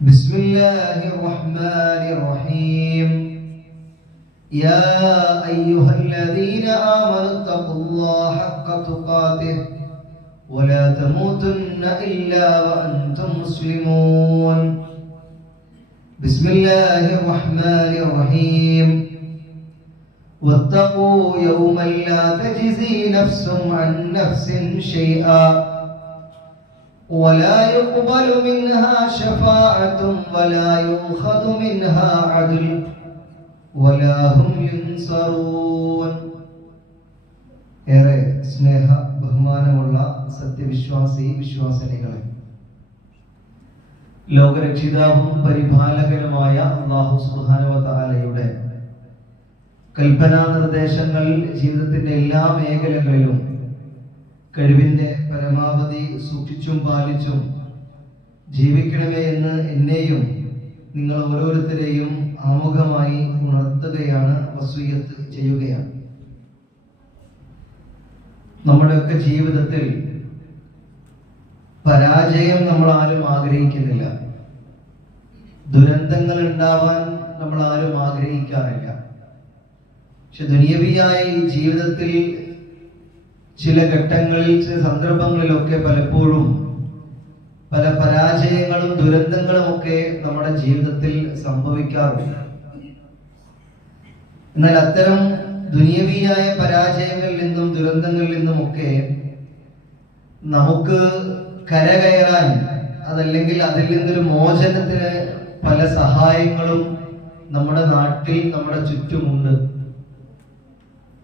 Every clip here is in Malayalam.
بسم الله الرحمن الرحيم يا أيها الذين آمنوا اتقوا الله حق تقاته ولا تموتن إلا وأنتم مسلمون بسم الله الرحمن الرحيم واتقوا يوما لا تجزي نفس عن نفس شيئا ولا يقبل منها شفاعة ولا يؤخذ منها عدل ولا هم ينصرون. ഏറെ സ്നേഹ ബഹുമാനമുള്ള സത്യവിശ്വാസി വിശ്വാസിനികളെ, ലോകരക്ഷിതാവും പരിപാലകനുമായ അല്ലാഹു സുബ്ഹാനഹു വ തആലയുടെ കൽപ്പനാ നിർദ്ദേശങ്ങൾ ജീവിതത്തിന്റെ എല്ലാ മേഖലകളിലും കഴിവിന്റെ പരമാവധി സൂക്ഷിച്ചും പാലിച്ചും ജീവിക്കണമേ എന്ന് എന്നെയും നിങ്ങൾ ഓരോരുത്തരെയും ആമുഖമായി ഉണർത്തുകയാണ്, വസിയ്യത്ത് ചെയ്യുകയാണ്. നമ്മുടെയൊക്കെ ജീവിതത്തിൽ പരാജയം നമ്മൾ ആരും ആഗ്രഹിക്കുന്നില്ല, ദുരന്തങ്ങൾ ഉണ്ടാവാൻ നമ്മൾ ആരും ആഗ്രഹിക്കാറില്ല. പക്ഷെ ദുനിയവിയായ ഈ ജീവിതത്തിൽ ചില ഘട്ടങ്ങളിൽ, ചില സന്ദർഭങ്ങളിലൊക്കെ പലപ്പോഴും പല പരാജയങ്ങളും ദുരന്തങ്ങളും ഒക്കെ നമ്മുടെ ജീവിതത്തിൽ സംഭവിക്കാറുണ്ട്. എന്നാൽ അത്തരം ദുനിയവിയായ പരാജയങ്ങളിൽ നിന്നും ദുരന്തങ്ങളിൽ നിന്നുമൊക്കെ നമുക്ക് കരകയറാൻ, അതല്ലെങ്കിൽ അതിൽ നിന്നൊരു മോചനത്തിന് പല സഹായങ്ങളും നമ്മുടെ നാട്ടിൽ, നമ്മുടെ ചുറ്റുമുണ്ട്.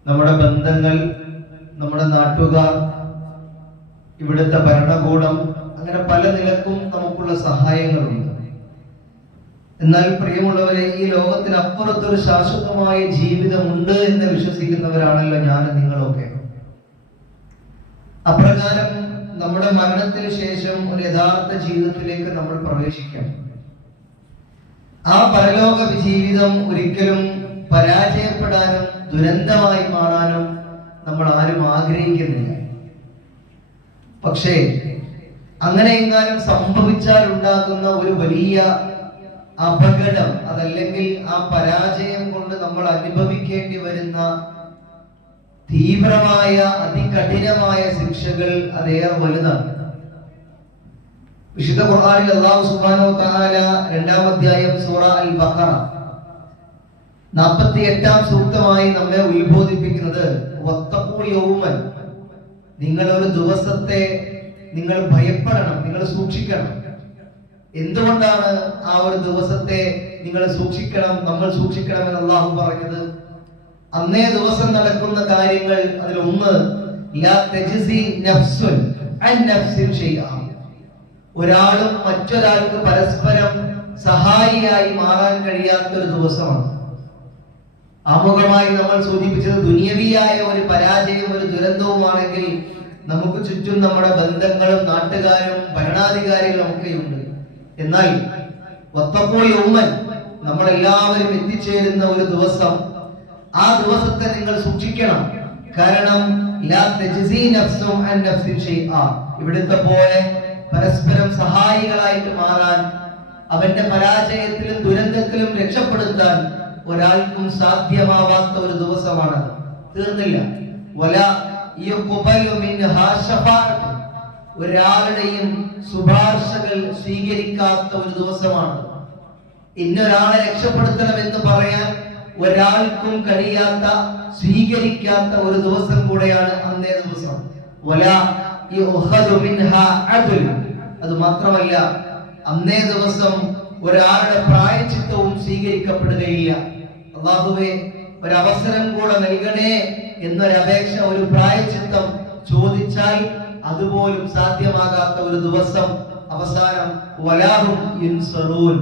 നമ്മുടെ ബന്ധങ്ങൾ, നമ്മുടെ നാട്ടുകാർ, ഇവിടുത്തെ ഭരണകൂടം, അങ്ങനെ പല നിലക്കും നമുക്കുള്ള സഹായങ്ങളുണ്ട്. എന്നാൽ പ്രിയമുള്ളവരെ, ഈ ലോകത്തിന് അപ്പുറത്തൊരു ശാശ്വതമായ ജീവിതമുണ്ട് എന്ന് വിശ്വസിക്കുന്നവരാണല്ലോ ഞാനും നിങ്ങളൊക്കെ. അപ്രകാരം നമ്മുടെ മരണത്തിന് ശേഷം ഒരു യഥാർത്ഥ ജീവിതത്തിലേക്ക് നമ്മൾ പ്രവേശിക്കണം. ആ പരലോക ജീവിതം ഒരിക്കലും പരാജയപ്പെടാനും ദുരന്തമായി മാറാനും നമ്മൾ ആരും ആഗ്രഹിക്കുന്നില്ല. പക്ഷേ അങ്ങനെ എങ്ങാനും സംഭവിച്ചാൽ ഉണ്ടാകുന്ന ഒരു വലിയ അപകടം, അതല്ലെങ്കിൽ ആ പരാജയം കൊണ്ട് നമ്മൾ അനുഭവിക്കേണ്ടി വരുന്ന തീവ്രമായ അതികഠിനമായ ശിക്ഷകൾ അതേറെ വലുതാണ്. വിശുദ്ധ ഖുർആനിൽ അല്ലാഹു സുബ്ഹാനഹു വ തആല 2-ാം അധ്യായം സൂറ അൽ ബഖറ 48-ാം സൂക്തമായി നമ്മെ ഉത്ബോധിപ്പിക്കുന്നത്, വത്തഖൂ യൗമൻ, നിങ്ങൾ ഒരു ദിവസത്തെ നിങ്ങൾ ഭയപ്പെടണം, നിങ്ങൾ സൂക്ഷിക്കണം. എന്തുകൊണ്ടാണ് ആ ഒരു ദിവസത്തെ നിങ്ങൾ സൂക്ഷിക്കണം, നമ്മൾ സൂക്ഷിക്കണം എന്ന് അല്ലാഹു പറഞ്ഞത്? അന്നേ ദിവസം നടക്കുന്ന കാര്യങ്ങൾ, അതിലൊന്ന് ലാ തജ്സി നഫ്സുൻ അൻ നഫ്സിൻ ഷൈഅ, ഒരാളും മറ്റൊരാൾക്ക് പരസ്പരം സഹായിയായി മാറാൻ കഴിയാത്തൊരു ദിവസമാണ്. ആമുഖമായി നമ്മൾ സൂചിപ്പിച്ചത് ദുനിയവിയായ ഒരു പരാജയം, ഒരു ദുരന്തവുമാണെങ്കിൽ നമുക്ക് ചുറ്റും നമ്മുടെ ബന്ധങ്ങളും നാട്ടുകാരും ഭരണാധികാരികളും ഒക്കെയുണ്ട്. എന്നാൽ വത്തഖൂ യൗമൻ, നമ്മളെല്ലാവരും എത്തിച്ചേരുന്ന ഒരു ദിവസം, ആ ദിവസത്തെ നിങ്ങൾ സൂക്ഷിക്കണം. കാരണം ലാ തജ്സി നഫ്സുൻ അൻ നഫ്സിൻ ഷൈഅ, ഇവിടുത്തെ പോലെ പരസ്പരം സഹായികളായിട്ട് മാറാൻ, അവന്റെ പരാജയത്തിലും ദുരന്തത്തിലും രക്ഷപ്പെടുത്താൻ ഒരാൾക്കും സാധ്യമാവാത്ത ഒരു ദിവസമാണ്. തീർന്നില്ല, വലാ യുഖ്ബലു മിൻഹാ ശഫാഅത്ത്, ഒരാളുടെയും ശുപാർശകൾ സ്വീകരിക്കാത്ത ഒരു ദിവസമാണ്. ഇന്നൊരാളെ രക്ഷപ്പെടുത്തണം എന്ന് പറയാൻ ഒരാൾക്കും കഴിയാത്ത, സ്വീകരിക്കാത്ത ഒരു ദിവസം കൂടെയാണ് അന്നേ ദിവസം. വലാ യുഖദു മിൻഹാ അദ്ൽ, അത് മാത്രമല്ല അന്നേ ദിവസം ഒരാളുടെ പ്രായശ്ചിത്തവും സ്വീകരിക്കപ്പെടുകയില്ല. അല്ലാഹുവേ, ഒരവസരം കൂടെ നൽകണേ എന്നൊരപേക്ഷ, ഒരു പ്രായശ്ചിത്തം ചോദിച്ചാൽ അതുപോലും സാധ്യമാകാത്ത ഒരു ദിവസം. അവസാനം വലാഹും യുൻസറൂൻ,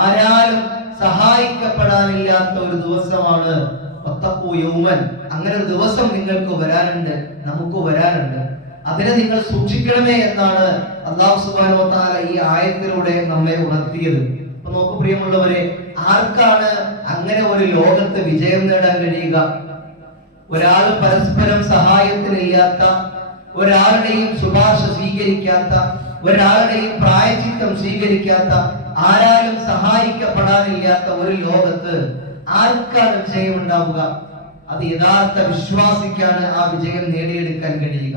ആരാലും സഹായിക്കപ്പെടാനില്ലാത്ത ഒരു ദിവസമാണ്. വത്തഖൂ യൗമൻ, അങ്ങനെ ഒരു ദിവസം നിങ്ങൾക്ക് വരാനുണ്ട്, നമുക്ക് വരാനുണ്ട്. അതിനെ നിങ്ങൾ സൂക്ഷിക്കണമേ എന്നാണ് അല്ലാഹു സുബ്ഹാനഹു വ തആല ഈ ആയത്തിലൂടെ നമ്മെ ഉണർത്തിയത്. അപ്പൊ നോക്കൂ പ്രിയമുള്ളവരെ, ആർക്കാണ് അങ്ങനെ ഒരു ലോകത്ത് വിജയം നേടാൻ കഴിയുക? ഒരാൾ പരസ്പരം സഹായത്തിനില്ലാത്ത, ഒരാളുടെയും ശുപാർശ സ്വീകരിക്കാത്ത, ഒരാളുടെയും പ്രായശ്ചിത്തം സ്വീകരിക്കാത്ത, ആരാലും സഹായിക്കപ്പെടാനില്ലാത്ത ഒരു ലോകത്ത് ആർക്കാണ് വിജയം ഉണ്ടാവുക? അത് യഥാർത്ഥ വിശ്വാസിക്കാണ് ആ വിജയം നേടിയെടുക്കാൻ കഴിയുക.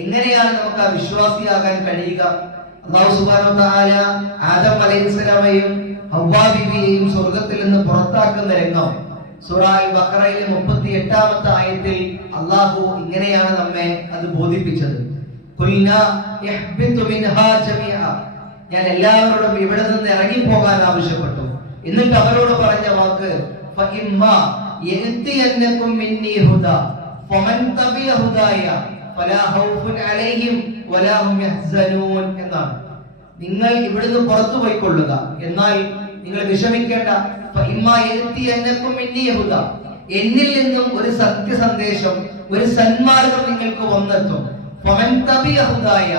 എങ്ങനെയാണ് നമുക്ക് ആ വിശ്വാസിയാകാൻ കഴിയുക? അല്ലാഹു സുബ്ഹാനഹു വ തആല ആദം അലൈഹിസ്സലാമയും ഹവ്വാ ബിബിയെയും സ്വർഗ്ഗത്തിൽ നിന്ന് പുറത്താക്കുന്ന രംഗം സൂറ അൽ-ബഖറയിലെ 38-ാമത്തെ ആയത്തിൽ അല്ലാഹു ഇങ്ങനെയാണ് നമ്മെ അത് ബോധിപ്പിച്ചത്. ഖുൽനാ യഹ്ബിതു മിൻഹാ ജമീഅ, ഞാൻ എല്ലാവരോടും ഇവിടെ നിന്ന് ഇറങ്ങി പോകാൻ ആവശ്യപ്പെട്ടു. എന്നിട്ട് അവരോട് പറഞ്ഞ വാക്ക് ഫഇമ്മാ യഅതിയന്നകും മിന്നി ഹുദാ ഫമൻ തബിയ ഹുദായ ഫലാ ഖൗഫുൻ അലൈഹിം വലാ ഹും യഹ്സനൂൻ എന്നാണ്. നിങ്ങൾ ഇവിടുന്ന് പുറത്തു പോയിക്കൊള്ളുക, എന്നാൽ നിങ്ങൾ വിഷമിക്കേണ്ട. ഫഇമ്മാ യഅതിയന്നകും മിന്നി ഹുദാ, എന്നിൽ നിന്നും ഒരു സത്യസന്ദേശം, ഒരു സന്മാർഗം നിങ്ങൾക്ക് വന്നെത്തും. ഫമൻ തബിയ ഹുദായ,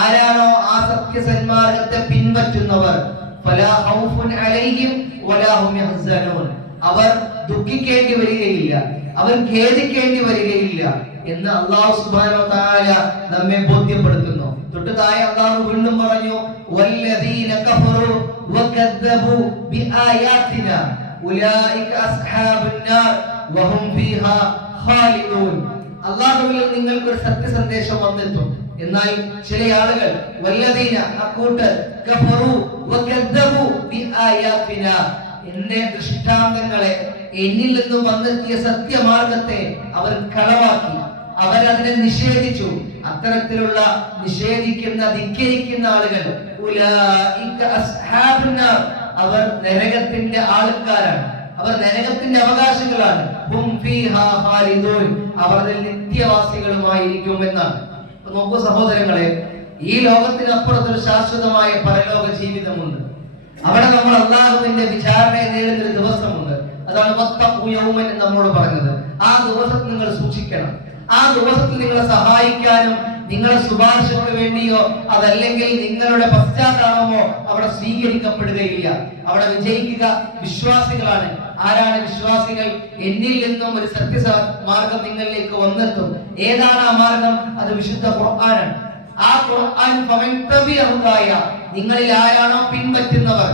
ആരാണോ ആ സത്യസന്മാർഗത്തെ പിൻപറ്റുന്നവർ, ഫലാ ഖൗഫുൻ അലൈഹിം വലാ ഹും യഹ്സനൂൻ, അവർ ദുഃഖിക്കേണ്ടി വരികയില്ല, അവർ ഖേദിക്കേണ്ടി വരികയില്ല എന്ന് അല്ലാഹു സുബ്ഹാനഹു വ തആല നമ്മെ ബോധ്യപ്പെടുത്തുന്നു. തൊട്ട് താഴെ അല്ലാഹു വീണ്ടും പറഞ്ഞു വല്ലദീന കഫറു വകദ്ദബു ബിആയാതിനാ ഉലൈക അസ്ഹാബുൻ നാർ വഹും ഫീഹാ ഖാലിദൂൻ. അല്ലാഹുവിൽ നിങ്ങൾക്ക് ഒരു സത്യസന്ദേശം വന്നെത്തും, എന്നാൽ ചില ആളുകൾ വല്ലദീന അക്കൂട്ടർ കഫറു വകദ്ദബു ബിആയാതിനാ, എന്റെ ദൃഷ്ടാന്തങ്ങളെ, എന്നിൽ നിന്ന് വന്നെത്തിയ സത്യമാർഗത്തെ അവർ കളവാക്കി, അവരതിനെ നിഷേധിച്ചു. അത്തരത്തിലുള്ള നിഷേധിക്കുന്ന, ധിക്കരിക്കുന്ന ആളുകൾ ഉലൈക അസ്ഹാബുൻ നാർ, അവർ നരകത്തിന്റെ ആൾക്കാരാണ്, അവർ നരകത്തിന്റെ അവകാശികളാണ്. ഹും ഫീഹാ ഖാലിദൂൻ, അവർ അതിൽ നിത്യവാസികളുമായിരിക്കും എന്നാണ്. നോക്കൂ സഹോദരങ്ങളെ, ഈ ലോകത്തിനപ്പുറത്തൊരു ശാശ്വതമായ പരലോക ജീവിതമുണ്ട്. അവിടെ നമ്മൾ അല്ലാഹുവിന്റെ വിചാരണയെ നേരിടുന്ന ഒരു ദിവസമുണ്ട്. അതാണ് വത്തഖൂ യൗമൻ എന്ന് നമ്മളോട് പറഞ്ഞത്. ആ ദിവസത്തിൽ നിങ്ങൾ സൂക്ഷിക്കണം. ആ ദിവസത്തിൽ നിങ്ങളെ സഹായിക്കാനും നിങ്ങളുടെ ശുപാർശയ്ക്ക് വേണ്ടിയോ അതല്ലെങ്കിൽ നിങ്ങളുടെ പശ്ചാത്താപമോ അവിടെ സ്വീകരിക്കപ്പെടുകയില്ല. അവിടെ വിജയിക്കുക വിശ്വാസികളാണ്. ആരാണ് വിശ്വാസികൾ? എന്നിൽ നിന്നും ഒരു സത്യമാർഗം നിങ്ങളിലേക്ക് വന്നെത്തും. ഏതാണ് ആ മാർഗം? അത് വിശുദ്ധ ഖുർആനാണ്. ആ ഖുർആൻ ഫമൻ തബിയ ഹുദായ, നിങ്ങളിൽ ആരാണോ പിൻപറ്റുന്നവർ,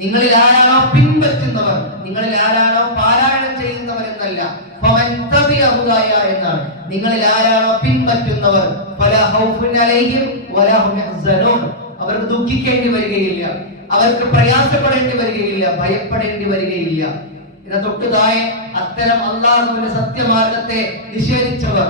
നിങ്ങളിൽ ആരാണോ പിൻപറ്റുന്നവർ, നിങ്ങളിൽ ആരാണോ പാരായണം ചെയ്യുന്നവർ എന്നല്ല, ഫമൻ തബിയ ഹുദായ എന്നാണ്. നിങ്ങളിൽ ആരാണോ പിൻപറ്റുന്നവർ ഫലാ ഖൗഫുൻ അലൈഹിം വലാ ഹും യഹ്സനൂൻ, അവർക്ക് ദുഃഖിക്കേണ്ടി വരികയില്ല, അവർക്ക് പ്രയാസപ്പെടേണ്ടി വരികയില്ല, ഭയപ്പെടേണ്ടി വരികയില്ല. ഇതിനെ തൊട്ട് താഴെ അത്തരം അല്ലാഹുവിന്റെ സത്യമാർഗത്തെ നിഷേധിച്ചവർ,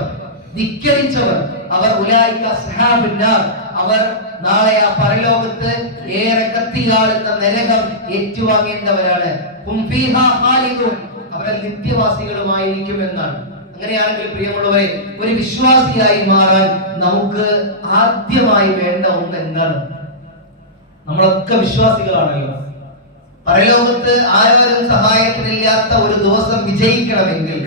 ധിക്കരിച്ചവർ, അവർ ഉലൈക അസ്ഹാബുൻ നാർ, അവർ നാളെ ആ പരലോകത്ത് ഏറെ കത്തിയാളുന്ന നരകം ഏറ്റുവാങ്ങേണ്ടവരാണ്. ഹും ഫീഹാ ഖാലിദൂൻ, അവർ നിത്യവാസികളുമായിരിക്കും എന്നാണ്. അങ്ങനെയാണെങ്കിൽ പ്രിയമുള്ളവരെ, ഒരു വിശ്വാസിയായി മാറാൻ നമുക്ക് ആദ്യമായി വേണ്ട ഒന്ന് എന്താണ്? നമ്മളൊക്കെ വിശ്വാസികളാണല്ലോ. പരലോകത്ത് ആരോരും സഹായത്തിനില്ലാത്ത ഒരു ദിവസം വിജയിക്കണമെങ്കിൽ,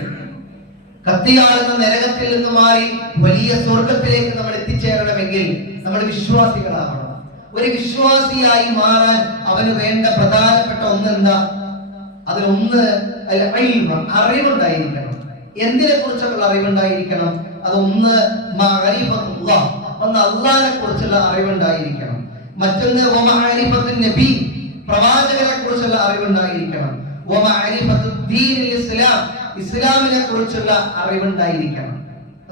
കത്തിയാളുന്ന നരകത്തിൽ നിന്ന് മാറി വലിയ സ്വർഗത്തിലേക്ക് നമ്മൾ എത്തിച്ചേരണമെങ്കിൽ നമ്മൾ വിശ്വാസികളാകണം. ഒരു വിശ്വാസിയായി മാറാൻ അവന് വേണ്ട പ്രധാനപ്പെട്ട ഒന്നെന്താ? അതിലൊന്ന് അറിവുണ്ടായിരിക്കണം. എന്തിനെ കുറിച്ചുള്ള അറിവുണ്ടായിരിക്കണം? അതൊന്ന് മഅരിഫത്തുല്ലാഹ്, ഒന്ന് അല്ലാഹുവിനെ കുറിച്ചുള്ള അറിവുണ്ടായിരിക്കണം. മറ്റൊന്ന് വമഅരിഫത്തുൻ നബി, പ്രവാചകനെ കുറിച്ചുള്ള അറിവുണ്ടായിരിക്കണം. വമഅരിഫത്തുദ്ദീനിൽ ഇസ്ലാം, ഇസ്ലാമിനെ കുറിച്ചുള്ള അറിവുണ്ടായിരിക്കണം.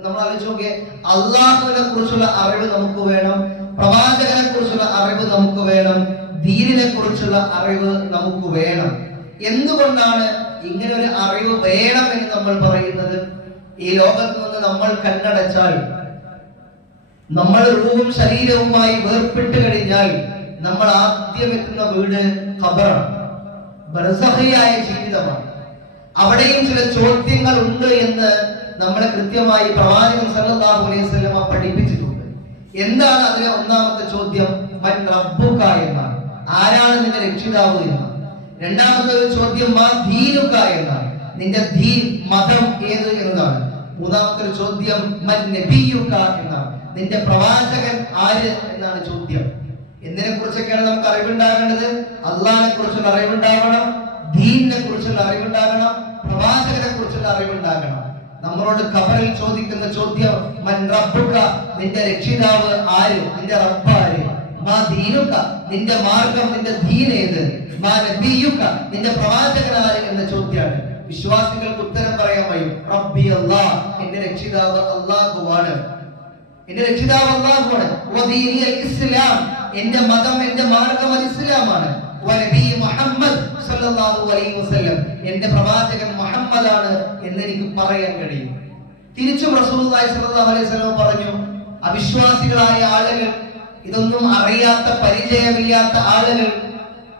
നമ്മൾ ആലോചിച്ച് നോക്കിയേ, അല്ലാഹുവിനെ കുറിച്ചുള്ള അറിവ് നമുക്ക് വേണം, പ്രവാചകനെ കുറിച്ചുള്ള അറിവ് നമുക്ക് വേണം, ദീനിനെ കുറിച്ചുള്ള അറിവ് നമുക്ക് വേണം. എന്തുകൊണ്ടാണ് ഇങ്ങനെ ഒരു അറിവ് വേണം എന്ന് നമ്മൾ പറയുന്നത്? ഈ ലോകത്ത് നിന്ന് നമ്മൾ കണ്ണടച്ചാൽ, നമ്മൾ റൂഹും ശരീരവുമായി വേർപെട്ട് കഴിഞ്ഞാൽ നമ്മൾ ആദ്യം എത്തുന്ന വീട് ഖബറാണ്, ബർസഖിയായ ജീവിതമാണ്. അവിടെയും ചില ചോദ്യങ്ങൾ ഉണ്ട് എന്ന് നമ്മളെ കൃത്യമായി പ്രവാചകൻ സല്ലല്ലാഹു അലൈഹി വസല്ലം പഠിപ്പിച്ചിട്ടുണ്ട്. എന്താണ് അതിലെ ഒന്നാമത്തെ ചോദ്യം? മൻ റബ്ബുക എന്നാണ്, ആരാണ് നിന്റെ രക്ഷിതാവ് എന്നാണ്. രണ്ടാമത്തെ ഒരു ചോദ്യം മാ ദീനുക എന്നാണ്, നിന്റെ ദീൻ, മതം ഏത് എന്നതാണ്. മൂന്നാമത്തെ ഒരു ചോദ്യം മൻ നബിയുക എന്നാണ്, നിന്റെ പ്രവാചകൻ ആര് എന്നാണ് ചോദ്യം. എന്തിനെ കുറിച്ചൊക്കെയാണ് നമുക്ക് അറിവുണ്ടാകേണ്ടത്? അള്ളാഹിനെ കുറിച്ചുള്ള അറിവുണ്ടാകണം, ദീനിനെ കുറിച്ചുള്ള അറിവുണ്ടാകണം, പ്രവാചകനെ കുറിച്ചുള്ള അറിവുണ്ടാകണം. നമ്മളോട് ഖബറിൽ ചോദിക്കുന്ന ചോദ്യം മൻ റബ്ബുക, നിന്റെ രക്ഷിതാവ് ആര്, നിന്റെ റബ്ബ് ആര്, മാ ദീനുക, നിന്റെ മാർഗം, നിന്റെ ദീൻ ഏത്, മാ നബിയുക, നിന്റെ പ്രവാചകൻ ആര് എന്ന ചോദ്യമാണ്. വിശ്വാസികൾക്ക് ഉത്തരം പറയാൻ കഴിയും, റബ്ബി അല്ലാഹ്, എന്റെ രക്ഷിതാവ് അല്ലാഹുവാണ്, എന്റെ രക്ഷിതാവ് അല്ലാഹുവാണ്, വദീനി അൽ ഇസ്ലാം, എന്റെ മതം, എന്റെ മാർഗം അൽ ഇസ്ലാമാണ്, വനബി മുഹമ്മദ് സല്ലല്ലാഹു അലൈഹി വസല്ലം, എന്റെ പ്രവാചകൻ മുഹമ്മദാണ് എന്ന് എനിക്ക് പറയാൻ കഴിയും. തിരിച്ചും റസൂലുള്ളാഹി സ്വല്ലല്ലാഹു അലൈഹി വസല്ലം പറഞ്ഞു, അവിശ്വാസികളായ ആളുകൾ, ഇതൊന്നും അറിയാത്ത പരിചയമില്ലാത്ത ആളുകൾ,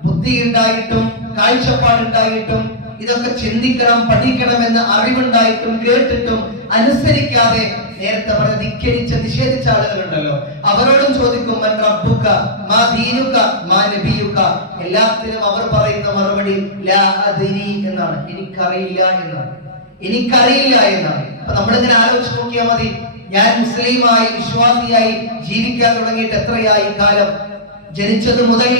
ബുദ്ധിയുണ്ടായിട്ടും കാഴ്ചപ്പാടുണ്ടായിട്ടും ഇതൊക്കെ ചിന്തിക്കണം പഠിക്കണം എന്ന അറിവുണ്ടായിട്ടും കേട്ടിട്ടും അനുസരിക്കാതെ നേരത്തെ പറഞ്ഞ ധിക്കരിച്ച നിഷേധിച്ച ആളുകളുണ്ടല്ലോ, അവരോടും ചോദിക്കും മൻ റബ്ബുക, മാ ദീനുക, മാ നബിയുക. എല്ലാത്തിനും അവർ പറയുന്ന മറുപടി ലാ അദ്രി എന്നാണ്, എനിക്കറിയില്ല എന്നാണ്, എനിക്കറിയില്ല എന്നാണ്. അപ്പൊ നമ്മളിങ്ങനെ ആലോചിച്ച് നോക്കിയാൽ മതി, ഞാൻ മുസ്ലിമായി വിശ്വാസിയായി ജീവിക്കാൻ തുടങ്ങിയിട്ട് എത്രയായി കാലം? ജനിച്ചത് മുതൽ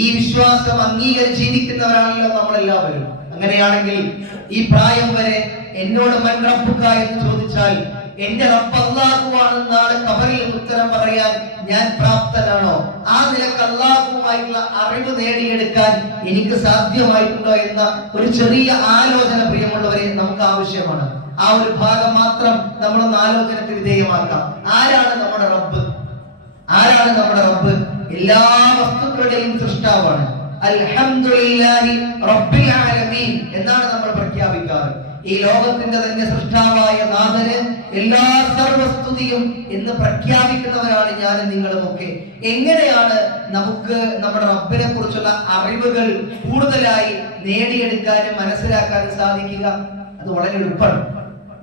ഈ വിശ്വാസം അംഗീകരിച്ച് ജീവിക്കുന്നവരാണല്ലോ നമ്മളെല്ലാവരും. അങ്ങനെയാണെങ്കിൽ ഈ പ്രായം വരെ എന്നോട് മൻ റബ്ബുക എന്ന് ചോദിച്ചാൽ എന്റെ റബ്ബ് അല്ലാഹുവാണെന്നാണ് ഖബറിൽ ഉത്തരം പറയാൻ ഞാൻ പ്രാപ്തനാണോ? ആ നിലക്ക് അല്ലാഹുവുമായിട്ടുള്ള അറിവ് നേടിയെടുക്കാൻ എനിക്ക് സാധ്യമായിട്ടുണ്ടോ എന്ന ഒരു ചെറിയ ആലോചന പ്രിയമുള്ളവരെ നമുക്ക് ആവശ്യമാണ്. ആ ഒരു ഭാഗം മാത്രം നമ്മളൊന്ന് ആലോചനക്ക് വിധേയമാക്കാം. ആരാണ് നമ്മുടെ റബ്ബ്? ആരാണ് നമ്മുടെ റബ്ബ്? എല്ലാ വസ്തുക്കളുടെയും സൃഷ്ടാവാണ്. അൽഹംദുലില്ലാഹി റബ്ബിൽ ആലമീൻ എന്നാണ് നമ്മൾ പ്രഖ്യാപിക്കാറ്. ഈ ലോകത്തിന്റെ തന്നെ സൃഷ്ടാവായ നാഥന് എല്ലാ സർവസ്തുതിയും എന്ന് പ്രഖ്യാപിക്കുന്നവരാണ് ഞാനും നിങ്ങളും ഒക്കെ. എങ്ങനെയാണ് നമുക്ക് നമ്മുടെ റബ്ബിനെ കുറിച്ചുള്ള അറിവുകൾ കൂടുതലായി നേടിയെടുക്കാനും മനസ്സിലാക്കാനും സാധിക്കുക? അത് വളരെ എളുപ്പമാണ്.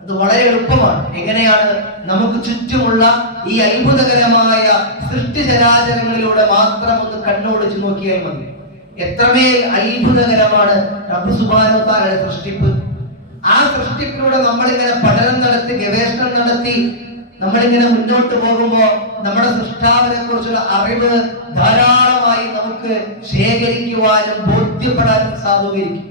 അത് വളരെ എളുപ്പമാണ്. എങ്ങനെയാണ്? നമുക്ക് ചുറ്റുമുള്ള ഈ അത്ഭുതകരമായ സൃഷ്ടിചരാചരങ്ങളിലൂടെ മാത്രം ഒന്ന് കണ്ണോടിച്ച് നോക്കിയാൽ മതി. എത്രമേൽ അത്ഭുതകരമാണ് റബ്ബ് സുബ്ഹാനഹു വ തആലയുടെ സൃഷ്ടിപ്പ്. ആ സൃഷ്ടിപ്പിലൂടെ നമ്മളിങ്ങനെ പഠനം നടത്തി ഗവേഷണം നടത്തി നമ്മളിങ്ങനെ മുന്നോട്ട് പോകുമ്പോൾ നമ്മുടെ സൃഷ്ടാവിനെ കുറിച്ചുള്ള അറിവ് ധാരാളമായി നമുക്ക് ശേഖരിക്കുവാനും ബോധ്യപ്പെടാനും സാധൂകരിക്കും.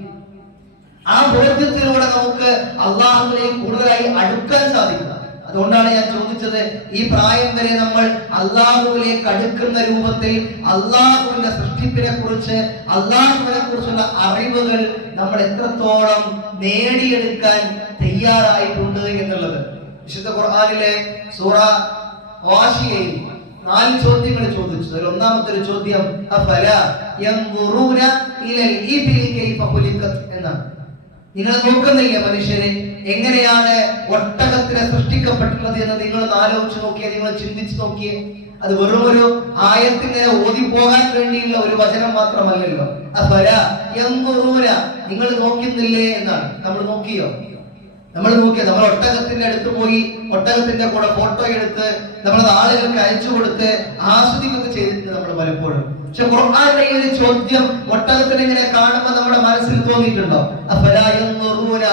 ആ ബോധ്യത്തിലൂടെ നമുക്ക് അള്ളാഹുവിലേക്ക് കൂടുതലായി അടുക്കാൻ സാധിക്കുക. അതുകൊണ്ടാണ് ഞാൻ ചോദിച്ചത്, ഈ പ്രായം വരെ നമ്മൾ അള്ളാഹുവിലേക്ക് അടുക്കുന്ന രൂപത്തിൽ അള്ളാഹുവിന്റെ സൃഷ്ടിപ്പിനെ കുറിച്ച് അള്ളാഹുവിനെ കുറിച്ചുള്ള അറിവുകൾ നമ്മൾ എത്രത്തോളം നേടിയെടുക്കാൻ തയ്യാറായിട്ടുണ്ട് എന്നുള്ളത്. വിശുദ്ധ ഖുർആനിലെ സൂറ ഗാശിയയിൽ 4 ചോദ്യങ്ങൾ ചോദിച്ചു. അതിൽ ഒന്നാമത്തെ ഒരു ചോദ്യം അഫലാ യൻദുറൂന ഇലൽ ഇബ്ലി കൈഫ ഖുലിഖത് എന്നാണ്. നിങ്ങൾ നോക്കുന്നില്ല മനുഷ്യരെ എങ്ങനെയാണ് ഒട്ടകത്തിനെ സൃഷ്ടിക്കപ്പെട്ടുള്ളത് എന്ന് നിങ്ങൾ ആലോചിച്ച് നോക്കിയേ, നിങ്ങൾ ചിന്തിച്ചു നോക്കിയേ. അത് വെറും ഒരു ആയത്തിങ്ങനെ ഓതി പോകാൻ വേണ്ടിയുള്ള ഒരു വചനം മാത്രമല്ലല്ലോ. അഫലാ യൻദുറൂന, നിങ്ങൾ നോക്കുന്നില്ലേ എന്നാണ്. നമ്മൾ നോക്കിയോ? നമ്മൾ ഒട്ടകത്തിന്റെ അടുത്ത് പോയി ഒട്ടകത്തിന്റെ കൂടെ ഫോട്ടോ എടുത്ത് നമ്മളത് ആളുകൾക്ക് അയച്ചു കൊടുത്ത് ആസ്വദിക്കുകയൊക്കെ ചെയ്തിട്ടുണ്ട് നമ്മൾ പലപ്പോഴും. പക്ഷെ ഖുർആനിലെ ഈ ഒരു ചോദ്യം ഒട്ടകത്തിനെ ഇങ്ങനെ കാണുമ്പോൾ നമ്മുടെ മനസ്സിൽ തോന്നിയിട്ടുണ്ടോ? അഫലാ യൻദുറൂന,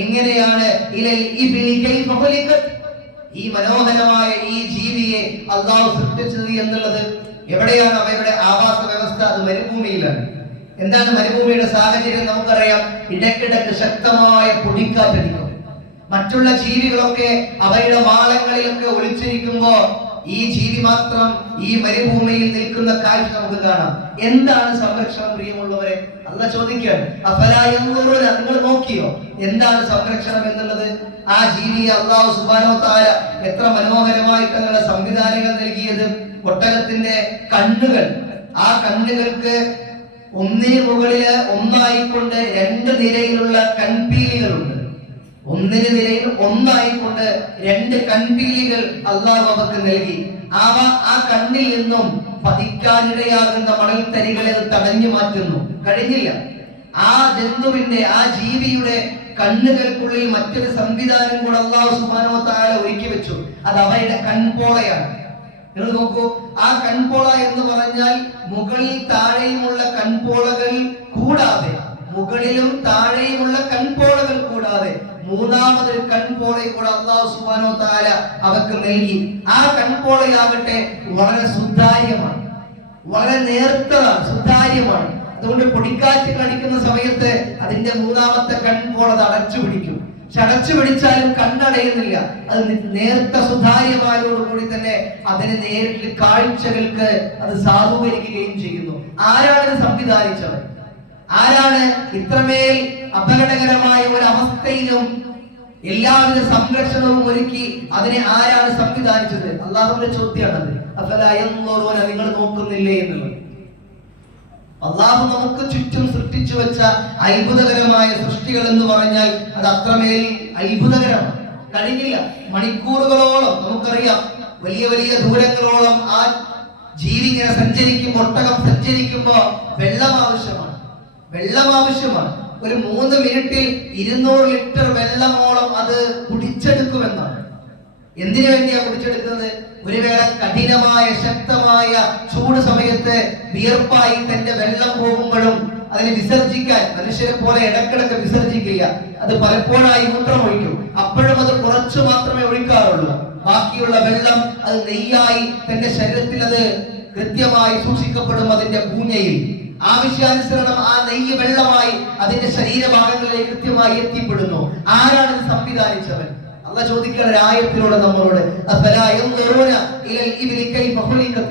എങ്ങനെയാണ് ഇലൽ ഇബ്ലി കൈഫ ഖുലിഖത്, ഈ മനോഹരമായ ഈ ജീവിയെ അല്ലാഹു സൃഷ്ടിച്ചത് എന്നുള്ളത്. എവിടെയാണ് അവയുടെ ആവാസ വ്യവസ്ഥ? അത് മരുഭൂമിയിലാണ്. എന്താണ് മരുഭൂമിയുടെ സാഹചര്യം? നമുക്കറിയാം, ഇടയ്ക്കിടയ്ക്ക് ശക്തമായ പൊടിക്കാറ്റടിക്കും. മറ്റുള്ള ജീവികളൊക്കെ അവയുടെ മാളങ്ങളിലൊക്കെ ഒളിച്ചിരിക്കുമ്പോ ഈ ജീവി മാത്രം ഈ മരുഭൂമിയിൽ നിൽക്കുന്ന കാഴ്ച നമുക്ക് കാണാം. എന്താണ് സംരക്ഷണം പ്രിയമുള്ളവരെ? അല്ലാഹു ചോദിക്കുകയാണ്, അഫലാ യൻദുറൂന, നിങ്ങൾ നോക്കിയോ എന്താണ് സംരക്ഷണം എന്നുള്ളത്? ആ ജീവിയെ അല്ലാഹു സുബ്ഹാനഹു വ തആല എത്ര മനോഹരമായിട്ടുള്ള സംവിധാനങ്ങൾ നൽകിയത്. ഒട്ടകത്തിന്റെ കണ്ണുകൾ, ആ കണ്ണുകൾക്ക് ഒന്നിന് മുകളില് ഒന്നായിക്കൊണ്ട് 2 നിരയിലുള്ള കൺപീലികളുണ്ട്. ഒന്നിന് നിരയിൽ ഒന്നായിക്കൊണ്ട് 2 കൺപീലികൾ അല്ലാഹു അവർക്ക് നൽകി. ആ കണ്ണിൽ നിന്നും പതിക്കാനിടയാകുന്ന മണൽത്തരികളെ അത് തടഞ്ഞു മാറ്റുന്നു. കഴിഞ്ഞില്ല. ആ ജന്തുവിന്റെ, ആ ജീവിയുടെ കണ്ണുകൾക്കുള്ളിൽ മറ്റൊരു സംവിധാനം കൂടെ അല്ലാഹു സുബ്ഹാനഹു വ തആല ഒരുക്കി വെച്ചു. അത് അവയുടെ കൺപോളയാണ്. നിങ്ങൾ നോക്കൂ, ആ കൺപോള എന്ന് പറഞ്ഞാൽ മുകളിൽ താഴെയുമുള്ള കൺപോളകൾ കൂടാതെ, മുകളിലും താഴെയുമുള്ള കൺപോളകൾ കൂടാതെ മൂന്നാമതൊരു കൺപോളയും കൂടെ അല്ലാഹു സുബ്ഹാനഹു വ തആല അവർക്ക് നൽകി. ആ കൺപോളയാകട്ടെ വളരെ സുതാര്യമാണ്, വളരെ നേർത്തതാണ്, സുതാര്യമാണ്. അതുകൊണ്ട് പൊടിക്കാറ്റ് കടിക്കുന്ന സമയത്ത് അതിന്റെ മൂന്നാമത്തെ കൺപോള അടച്ചു പിടിക്കും. ചടച്ചു പിടിച്ചാലും കണ്ണടയുന്നില്ല. അത് നേർത്ത സുതാര്യമായോടുകൂടി തന്നെ അതിനെ നേരിട്ട് കാഴ്ചകൾക്ക് അത് സാധൂകരിക്കുകയും ചെയ്യുന്നു. ആരാണ് സംവിധാനിച്ചവൻ? ആരാണ് ഇത്രമേൽ അപകടകരമായ ഒരു അവസ്ഥയിലും എല്ലാവിധ സംരക്ഷണവും ഒരുക്കി അതിനെ ആരാണ് സംവിധാനിച്ചത്? അള്ളാഹുവിന്റെ ചോദ്യമാണത്. നിങ്ങൾ നോക്കുന്നില്ലേ എന്നുള്ളത്. അള്ളാഹു നമുക്ക് ചുറ്റും സൃഷ്ടിച്ചു വെച്ച അത്ഭുതകരമായ സൃഷ്ടികൾ എന്ന് പറഞ്ഞാൽ അത് അത്രമേൽ അത്ഭുതകരമാണ്. കഴിഞ്ഞില്ല മണിക്കൂറുകളോളം നമുക്കറിയാം, വലിയ വലിയ ദൂരങ്ങളോളം ആ ജീവി ഇങ്ങനെ സഞ്ചരിക്കുമ്പോൾ, ഒട്ടകം സഞ്ചരിക്കുമ്പോ വെള്ളം ആവശ്യമാണ്. ഒരു 3 മിനിറ്റിൽ 200 ലിറ്റർ വെള്ളമോളം അത് കുടിച്ചെടുക്കുമെന്നാണ്. എന്തിനു വേണ്ടിയാ കുടിച്ചെടുക്കുന്നത്? ഒരു വേള കഠിനമായ ശക്തമായ ചൂട് സമയത്ത് വിയർപ്പായി തന്റെ വെള്ളം പോകുമ്പോഴും അതിനെ വിസർജിക്കാൻ മനുഷ്യരെ പോലെ ഇടക്കിടക്ക് വിസർജിക്കില്ല. അത് പലപ്പോഴായി മൂത്രമൊഴിക്കും. അപ്പോഴും അത് കുറച്ചു മാത്രമേ ഒഴിക്കാറുള്ളൂ. ബാക്കിയുള്ള വെള്ളം അത് നെയ്യായി തന്റെ ശരീരത്തിൽ അത് കൃത്യമായി സൂക്ഷിക്കപ്പെടും. അതിന്റെ പൂഞ്ഞയിൽ ആവശ്യാനുസരണം ആ നെയ്യ് വെള്ളമായി അതിന്റെ ശരീരഭാഗങ്ങളിലേക്ക് കൃത്യമായി എത്തിപ്പെടുന്നു. ആരാണ് ഇത് സംവിധാനിച്ചവൻ? അള്ളാഹ് ചോദിക്കുന്ന ഒരു ആയത്തിലൂടെ നമ്മളോട്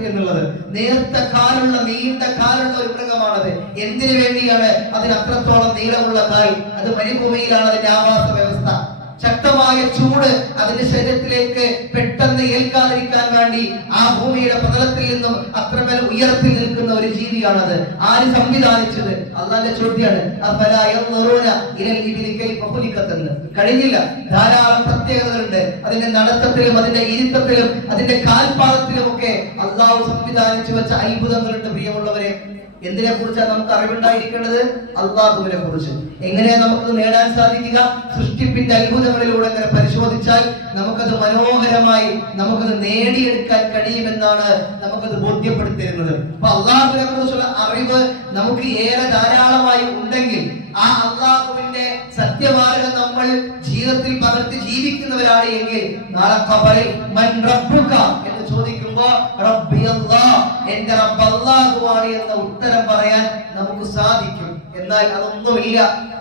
എന്നുള്ളത്. നേർത്ത കാലുള്ള, നീണ്ട കാലുള്ള ഒരു മൃഗമാണത്. എന്തിനു വേണ്ടിയാണ് അതിന് അത്രത്തോളം നീളമുള്ള കാൽ? അത് മരുഭൂമിയിലാണ് അതിന്റെ ആവാസ വ്യവസ്ഥ. ശക്തമായ ചൂട് അതിന്റെ ശരീരത്തിലേക്ക് പെട്ടെന്ന് ഏൽക്കാതിരിക്കാൻ വേണ്ടി ആ ഭൂമിയുടെ പ്രതലത്തിൽ നിന്നും അത്രമേൽ ഉയരത്തിൽ നിൽക്കുന്ന ഒരു ജീവിയാണത്. ആര് സംവിധാനിച്ചത്? അള്ളാന്റെ ചോദ്യമാണ്. കഴിഞ്ഞില്ല. ധാരാളം പ്രത്യേകതകളുണ്ട് അതിന്റെ നടത്തത്തിലും അതിന്റെ ഇരുത്തത്തിലും അതിന്റെ കാൽപാദത്തിലും ഒക്കെ അള്ളാഹു സംവിധാനിച്ചു വെച്ച അത്ഭുതങ്ങളുണ്ട്. പ്രിയമുള്ളവരെ, എന്തിനെ കുറിച്ചാണ് നമുക്ക് അറിവുണ്ടായിരിക്കേണ്ടത്? അള്ളാഹുവിനെ കുറിച്ച്. എങ്ങനെയാ നമുക്ക് നേടാൻ സാധിക്കുക? സൃഷ്ടിപ്പിന്റെ അത്ഭുതങ്ങളിലൂടെ അങ്ങനെ പരിശോധിച്ചാൽ നമുക്കത് മനോഹരമായി നമുക്കത് നേടിയെടുക്കാൻ കഴിയുമെന്നാണ് നമുക്കത് ബോധ്യപ്പെടുത്തിയിരുന്നത്. അപ്പൊ അള്ളാഹുവിനെ കുറിച്ചുള്ള അറിവ് നമുക്ക് ഏറെ ധാരാളമായി ഉണ്ടെങ്കിൽ ആ അള്ളാഹുവിന്റെ സത്യമാർഗം നമ്മൾ ജീവിതത്തിൽ പകർത്തി ജീവിക്കുന്നവരാണ് എങ്കിൽ നാളെ ഖബറിൽ മൻ റബ്ബുക എന്ന് ചോദിക്കുമ്പോ റബ്ബി അല്ലാഹ്, എന്റെ റബ്ബ് അല്ലാഹുവാണ് എന്ന ഉത്തരം പറയാൻ നമുക്ക് സാധിക്കും. എന്നാൽ അതൊന്നുമില്ല.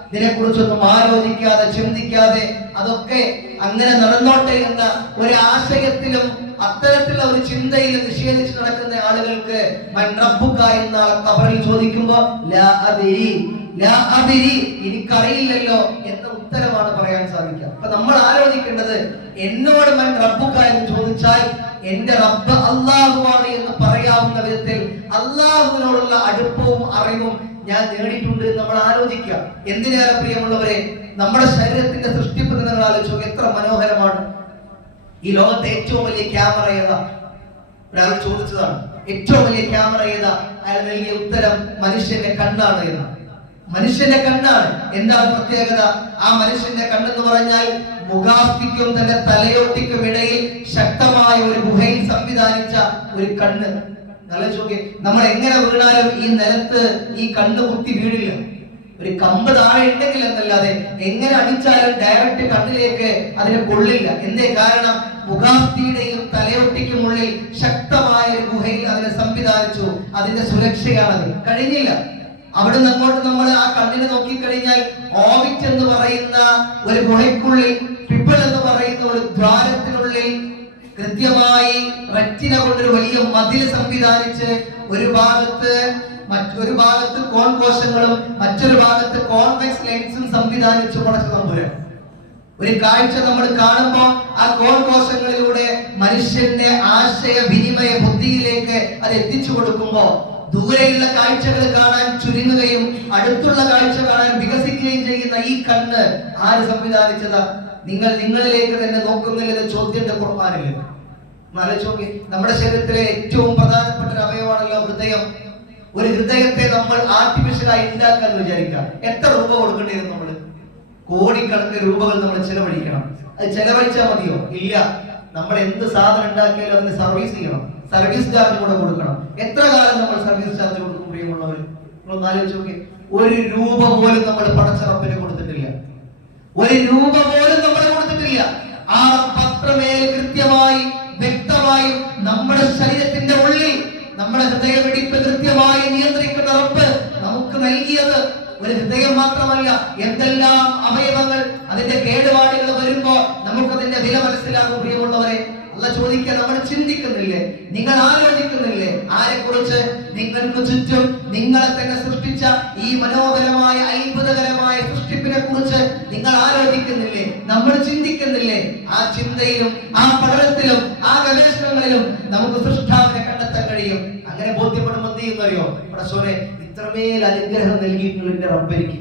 ഇതിനെക്കുറിച്ചൊന്നും ആലോചിക്കാതെ ചിന്തിക്കാതെ അതൊക്കെ അങ്ങനെ നടന്നോട്ടെ എന്ന ഒരു ആശയത്തിലും അത്തരത്തിലുള്ള ഒരു ചിന്തയിലും നിഷേധിച്ച് നടക്കുന്ന ആളുകൾക്ക് മൻ റബ്ബുക എന്ന ഖബറിൽ ചോദിക്കുമ്പോ ലാ അദ്രി, എനിക്കറിയില്ലല്ലോ എന്ന ഉത്തരമാണ് പറയാൻ സാധിക്കുക. അപ്പൊ നമ്മൾ ആലോചിക്കേണ്ടത്, എന്നോട് മൻ റബ്ബുക എന്ന് ചോദിച്ചാൽ എന്റെ റബ്ബ് അല്ലാഹുവാണ് എന്ന് പറയാവുന്ന വിധത്തിൽ അല്ലാഹുവിനോടുള്ള അടുപ്പവും അറിവും ഞാൻ നേടിയിട്ടുണ്ട് എന്ന് നമ്മൾ ആലോചിക്കുക. എന്തിനേറെ പ്രിയമുള്ളവരെ, നമ്മുടെ ശരീരത്തിന്റെ സൃഷ്ടിപ്പ് നിങ്ങൾ ആലോചിച്ചു, എത്ര മനോഹരമാണ്. ഈ ലോകത്തെ ഏറ്റവും വലിയ ക്യാമറ ഏതാ? ഒരാൾ ചോദിച്ചതാണ്. ഏറ്റവും വലിയ ക്യാമറ ഏതാ? അയാൾ നൽകിയ ഉത്തരം മനുഷ്യന്റെ കണ്ണാണ് എന്നാണ്. മനുഷ്യന്റെ കണ്ണാണ്. എന്താണ് പ്രത്യേകത? ആ മനുഷ്യന്റെ കണ്ണെന്ന് പറഞ്ഞാൽ മുഖാസ്തിക്കും തന്റെ തലയോട്ടിക്കും ഇടയിൽ ശക്തമായ ഒരു ഗുഹയിൽ സംവിധാനിച്ച ഒരു കണ്ണ്. നല്ല ചോദ്യം. നമ്മൾ എങ്ങനെ വീണാലും ഈ നിലത്ത് ഈ കണ്ണ് കുത്തി വീഴില്ല. ഒരു കമ്പ് താഴെ ഉണ്ടെങ്കിൽ എന്നല്ലാതെ എങ്ങനെ അടിച്ചാലും ഡയറക്റ്റ് കണ്ണിലേക്ക് അതിനെ കൊള്ളില്ല. എന്തേ കാരണം? മുഖാസ്തിയുടെയും തലയൊട്ടിക്കുമുള്ളിൽ ശക്തമായ ഒരു ഗുഹയിൽ അതിനെ സംവിധാനിച്ചു. അതിന്റെ സുരക്ഷയാണത്. കഴിഞ്ഞില്ല. അവിടുന്ന് അങ്ങോട്ട് നമ്മൾ ആ കണ്ണിനെ നോക്കിക്കഴിഞ്ഞാൽ ഓവിറ്റ് എന്ന് പറയുന്ന ഒരു ഗുഹയ്ക്കുള്ളിൽ, പിപ്പിൾ എന്ന് പറയുന്ന ഒരു ദ്വാരത്തിനുള്ളിൽ കൃത്യമായി റെറ്റിന കൊണ്ടൊരു വലിയ മതിൽ സംവിധാനിച്ച് ഒരു ഭാഗത്ത് കോൺ കോശങ്ങളും മറ്റൊരു ഭാഗത്ത് കോൺവെക്സ് ലെൻസും സംവിധാനിച്ചു പടച്ച തമ്പുരാൻ. ഒരു കാഴ്ച നമ്മൾ കാണുമ്പോൾ ആ കോൺ കോശങ്ങളിലൂടെ മനുഷ്യന്റെ ആശയ വിനിമയ ബുദ്ധിയിലേക്ക് അത് എത്തിച്ചു കൊടുക്കുമ്പോൾ ദൂരെയുള്ള കാഴ്ചകൾ കാണാൻ ചുരുങ്ങുകയും അടുത്തുള്ള കാഴ്ച കാണാൻ വികസിക്കുകയും ചെയ്യുന്ന ഈ കണ്ണ് ആര് സംവിധാനിച്ചതാ? നിങ്ങളിലേക്ക് തന്നെ നോക്കുന്നില്ലെന്ന് ചോദ്യന്റെ ഖുർആനിൽ ആലോചിച്ച്. നമ്മുടെ ശരീരത്തിലെ ഏറ്റവും പ്രധാനപ്പെട്ട ഒരു അവയവമാണല്ലോ ഹൃദയം. ഒരു ഹൃദയത്തെ നമ്മൾ ആർട്ടിഫിഷ്യലായി ഉണ്ടാക്കാന്ന് വിചാരിക്കാം. എത്ര രൂപ കൊടുക്കേണ്ടി വരും? നമ്മള് കോടിക്കണക്കിന് രൂപകൾ നമ്മൾ ചെലവഴിക്കണം. അത് ചെലവഴിച്ചാൽ മതിയോ? ഇല്ല. നമ്മൾ എന്ത് സാധനം ഉണ്ടാക്കിയാലും അതിന് സർവീസ് ചെയ്യണം. സർവീസ് ചാർജ് കൂടെ കൊടുക്കണം. എത്ര കാലം നമ്മൾ സർവീസ് ചാർജ് കൊടുക്കും? പ്രിയമുള്ളവർ, നമ്മളൊന്ന് ആലോചിച്ച് നോക്കി. 1 രൂപ പോലും നമ്മൾ പടച്ച റബ്ബിന് കൊടുത്തിട്ടില്ല. 1 രൂപ പോലും നമ്മൾ കൊടുത്തിട്ടില്ല. ആ പത്രമേൽ കൃത്യമായി വ്യക്തമായും നമ്മുടെ ശരീരത്തിന്റെ ഉള്ളിൽ നമ്മുടെ ഹൃദയമിടിപ്പ് കൃത്യമായി നിയന്ത്രിക്കുന്ന റബ്ബ് നമുക്ക് നൽകിയത് ഒരു ഹൃദയം മാത്രമല്ല, എന്തെല്ലാം അവയവങ്ങൾ അതിന്റെ കേടുപാടുകൾ വരുമ്പോ നമുക്കതിന്റെ വില മനസ്സിലാകും. പ്രിയമുള്ളവരെ, അല്ലാഹ് ചോദിക്കാൻ നമ്മൾ ചിന്തിക്കുന്നില്ലേ, നിങ്ങൾ ആലോചിക്കുന്നില്ലേ ആരെക്കുറിച്ച്? നിങ്ങൾക്ക് ചുറ്റും നിങ്ങളെ തന്നെ സൃഷ്ടിച്ച ഈ മനോഹരമായ അത്ഭുതകരമായ സൃഷ്ടിപ്പിനെ കുറിച്ച് നിങ്ങൾ ആലോചിക്കുന്നില്ലേ? നമ്മൾ ചിന്തിക്കുന്നില്ലേ? ആ ചിന്തയിലും ആ പഠനത്തിലും ആ ഗവേഷണങ്ങളിലും നമുക്ക് സൃഷ്ടാവിനെ കണ്ടെത്താൻ കഴിയും. അങ്ങനെ ബോധ്യപ്പെടുമ്പോൾ എന്ത് ചെയ്യുന്നറിയോ? പടച്ചോനെ, ഇത്രമേൽ അനുഗ്രഹം നൽകിയിട്ടുള്ള എന്റെ റബ്ബ് എനിക്ക്,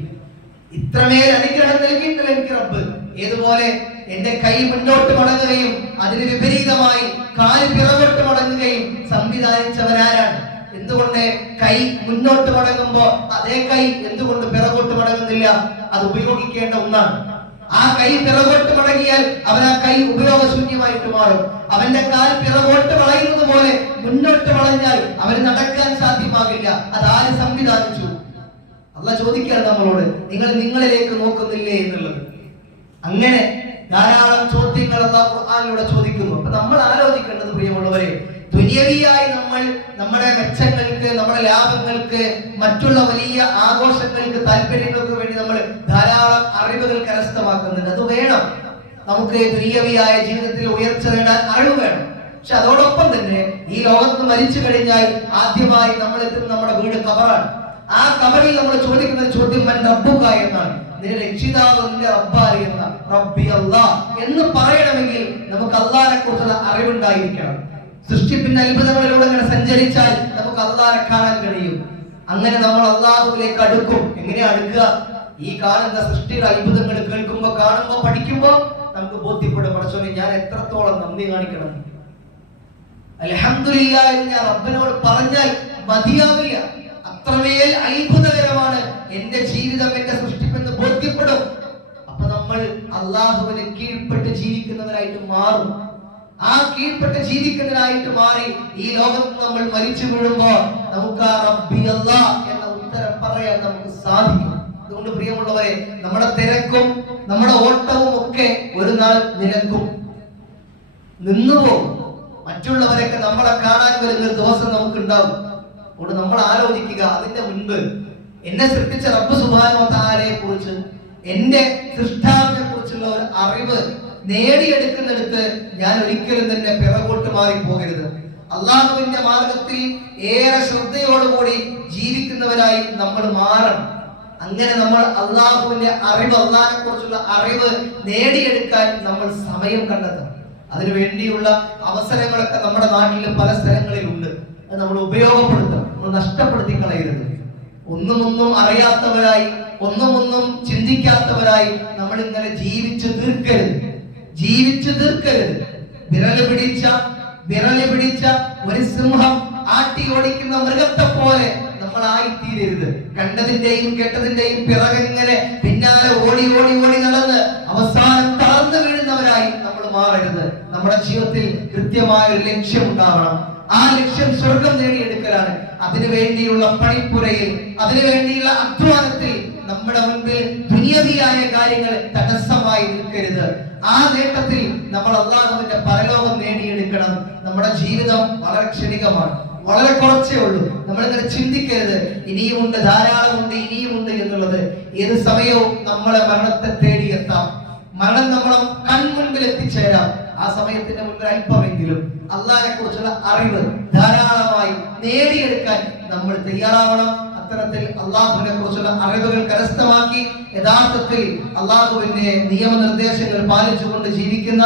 ഇത്രമേൽ അനുഗ്രഹം നൽകിയിട്ടുള്ള എനിക്ക് റബ്ബ്. ഏതുപോലെ എന്റെ കൈ മുന്നോട്ട് മടങ്ങുകയും അതിന് വിപരീതമായി കാല് പിറകോട്ട് മടങ്ങുകയും സംവിധാനിച്ചവരാരാണ്? എന്തുകൊണ്ട് കൈ മുന്നോട്ട് മടങ്ങുമ്പോ അതേ കൈ എന്തുകൊണ്ട് പിറകോട്ട് മടങ്ങുന്നില്ല? അത് ഉപയോഗിക്കേണ്ട ഒന്നാണ്. ആ കൈ പിറകോട്ട് മടങ്ങിയാൽ അവൻ ആ കൈ ഉപയോഗശൂന്യമായിട്ട് മാറും. അവന്റെ കാൽ പിറകോട്ട് വളയുന്നത് പോലെ മുന്നോട്ട് വളഞ്ഞാൽ അവന് നടക്കാൻ സാധ്യമാകില്ല. അതാര് സംവിധാനിച്ചു? അല്ലാഹ് ചോദിക്കുകയാണ് നമ്മളോട്, നിങ്ങൾ നിങ്ങളിലേക്ക് നോക്കുന്നില്ലേ എന്നുള്ളത്. അങ്ങനെ ധാരാളം ചോദ്യങ്ങൾ അല്ലാഹ് ഖുർആനിലൂടെ ചോദിക്കുന്നു. അപ്പൊ നമ്മൾ ആലോചിക്കേണ്ടത്, പ്രിയമുള്ളവരെ, ദുനിയവിയായി നമ്മൾ നമ്മുടെ മെച്ചങ്ങൾക്ക്, നമ്മുടെ ലാഭങ്ങൾക്ക്, മറ്റുള്ള വലിയ ആഘോഷങ്ങൾക്ക്, താല്പര്യങ്ങൾക്ക് വേണ്ടി നമ്മൾ ധാരാളം അറിവുകൾ കരസ്ഥമാക്കുന്നുണ്ട്. അത് വേണം. നമുക്ക് ദുനിയവിയായ ജീവിതത്തിൽ ഉയർച്ച നേടാൻ അറിവ് വേണം. പക്ഷെ അതോടൊപ്പം തന്നെ ഈ ലോകത്ത് മരിച്ചു കഴിഞ്ഞാൽ ആദ്യമായി നമ്മൾ എത്തുന്ന നമ്മുടെ വീട് ഖബറാണ്. ആ ഖബറിൽ നമ്മൾ ചോദിക്കുന്ന ചോദ്യം മൻ റബ്ബുക എന്നാണ്. നിന്റെ രക്ഷിതാവ് നിന്റെ റബ്ബാണ് എന്ന റബ്ബി അല്ലാഹ് എന്ന് പറയണമെങ്കിൽ നമുക്ക് അല്ലാഹനെ കുറിച്ചുള്ള അറിവുണ്ടായിരിക്കണം. സൃഷ്ടിപ്പിന്റെ അത്ഭുതങ്ങളിലൂടെ അങ്ങനെ സഞ്ചരിച്ചാൽ നമുക്ക് അല്ലാഹനെ കാണാൻ കഴിയും. അങ്ങനെ നമ്മൾ അല്ലാഹുവിലേക്ക് അടുക്കും. എങ്ങനെ അടുക്കുക? ഈ കാണുന്ന സൃഷ്ടിയുടെ അത്ഭുതങ്ങൾ കേൾക്കുമ്പോ, കാണുമ്പോ, പഠിക്കുമ്പോ നമുക്ക് ബോധ്യപ്പെടും, പടച്ചോനെ, ഞാൻ എത്രത്തോളം നന്ദി കാണിക്കണം, അൽഹംദുലില്ലാ എന്ന് ഞാൻ റബ്ബിനോട് പറഞ്ഞാൽ മതിയാവില്ല. അത്രമേൽ അത്ഭുതകരമാണ് എന്റെ ജീവിതം, എന്റെ സൃഷ്ടിപ്പെന്ന് ബോധ്യപ്പെടും. അപ്പൊ നമ്മൾ അള്ളാഹുവിന് കീഴ്പ്പെട്ട് ജീവിക്കുന്നവരായിട്ട് മാറും. ആ കീഴ്പ്പെട്ട് ജീവിക്കുന്നതിനായിട്ട് മാറി ഈ ലോകത്ത് നമ്മൾ മരിച്ചു വീഴുമ്പോ നമുക്ക് ആ റബ്ബി അല്ലാഹ് എന്ന ഉത്തരം പറയാൻ നമുക്ക് സാധിക്കും. അതുകൊണ്ട് പ്രിയമുള്ളവരെ, നമ്മുടെ തിരക്കും നമ്മുടെ ഓട്ടവും ഒക്കെ ഒരു നാൾ നിലക്കും, നിന്നുപോകും. മറ്റുള്ളവരൊക്കെ നമ്മളെ കാണാൻ വരുന്ന ഒരു ദിവസം നമുക്ക് ഉണ്ടാവും. അതുകൊണ്ട് നമ്മൾ ആലോചിക്കുക, അതിന്റെ മുൻപ് എന്നെ സൃഷ്ടിച്ച റബ്ബ് സുബ്ഹാനഹു വ തആലയെ കുറിച്ച്, എന്റെ സൃഷ്ടാവിനെ കുറിച്ചുള്ള ഒരു അറിവ് നേടിയെടുക്കുന്നിടത്ത് ഞാൻ ഒരിക്കലും തന്നെ പിറകോട്ട് മാറി പോകരുത്. അള്ളാഹുവിന്റെ മാർഗത്തിൽ ഏറെ ശ്രദ്ധയോടുകൂടി ജീവിക്കുന്നവരായി നമ്മൾ മാറണം. അങ്ങനെ നമ്മൾ അള്ളാഹുവിന്റെ അറിവ്, അള്ളാഹിനെ കുറിച്ചുള്ള അറിവ് നേടിയെടുക്കാൻ നമ്മൾ സമയം കണ്ടെത്തണം. അതിനു വേണ്ടിയുള്ള അവസരങ്ങളൊക്കെ നമ്മുടെ നാട്ടിൽ പല സ്ഥലങ്ങളിലുണ്ട്. അത് നമ്മൾ ഉപയോഗപ്പെടുത്തണം, നമ്മൾ നഷ്ടപ്പെടുത്തി കളയരുത്. ഒന്നും അറിയാത്തവരായി, ഒന്നും ചിന്തിക്കാത്തവരായി നമ്മൾ ഇങ്ങനെ ജീവിച്ചു തീർക്കരുത്. വിരല് പിടിച്ച ഒരു സിംഹം ആട്ടി ഓടിക്കുന്ന മൃഗത്തെ പോലെ നമ്മൾ ആയിത്തീരരുത്. കണ്ടതിന്റെയും കേട്ടതിന്റെയും പിറകെങ്ങനെ പിന്നാലെ ഓടി നടന്ന് അവസാനം തളർന്നു വീഴുന്നവരായി നമ്മൾ മാറരുത്. നമ്മുടെ ജീവിതത്തിൽ കൃത്യമായ ഒരു ലക്ഷ്യം ഉണ്ടാവണം. ആ ലക്ഷ്യം സ്വർഗം നേടിയെടുക്കലാണ്. അതിനു വേണ്ടിയുള്ള പണിപ്പുരയിൽ, അതിനു വേണ്ടിയുള്ള അധ്വാനത്തിൽ നമ്മുടെ മുൻപിൽ ദുനിയവിയായ കാര്യങ്ങൾ തടസ്സമായി നിൽക്കരുത്. ആ നേട്ടത്തിൽ നമ്മൾ അല്ലാഹുവിന്റെ പരലോകം നേടിയെടുക്കണം. നമ്മുടെ ജീവിതം വളരെ ക്ഷണികമാണ്, വളരെ കുറച്ചേ ഉള്ളൂ. നമ്മളിങ്ങനെ ചിന്തിക്കരുത് ഇനിയുമുണ്ട്, ധാരാളമുണ്ട്, ഇനിയുമുണ്ട് എന്നുള്ളത്. ഏത് സമയവും നമ്മളെ മരണത്തെ തേടിയെത്താം. മരണം നമ്മളെ കൺമുൻപിൽ എത്തിച്ചേരാം. ആ സമയത്തിന്റെ മുൻപിൽ അല്പമെങ്കിലും അള്ളാഹിനെ കുറിച്ചുള്ള അറിവ് ധാരാളമായി നേടിയെടുക്കാൻ നമ്മൾ തയ്യാറാവണം. അത്തരത്തിൽ അള്ളാഹുവിനെ കുറിച്ചുള്ള അറിവുകൾ കരസ്ഥമാക്കി യഥാർത്ഥത്തിൽ അള്ളാഹുവിന്റെ നിയമനിർദ്ദേശങ്ങൾ പാലിച്ചുകൊണ്ട് ജീവിക്കുന്ന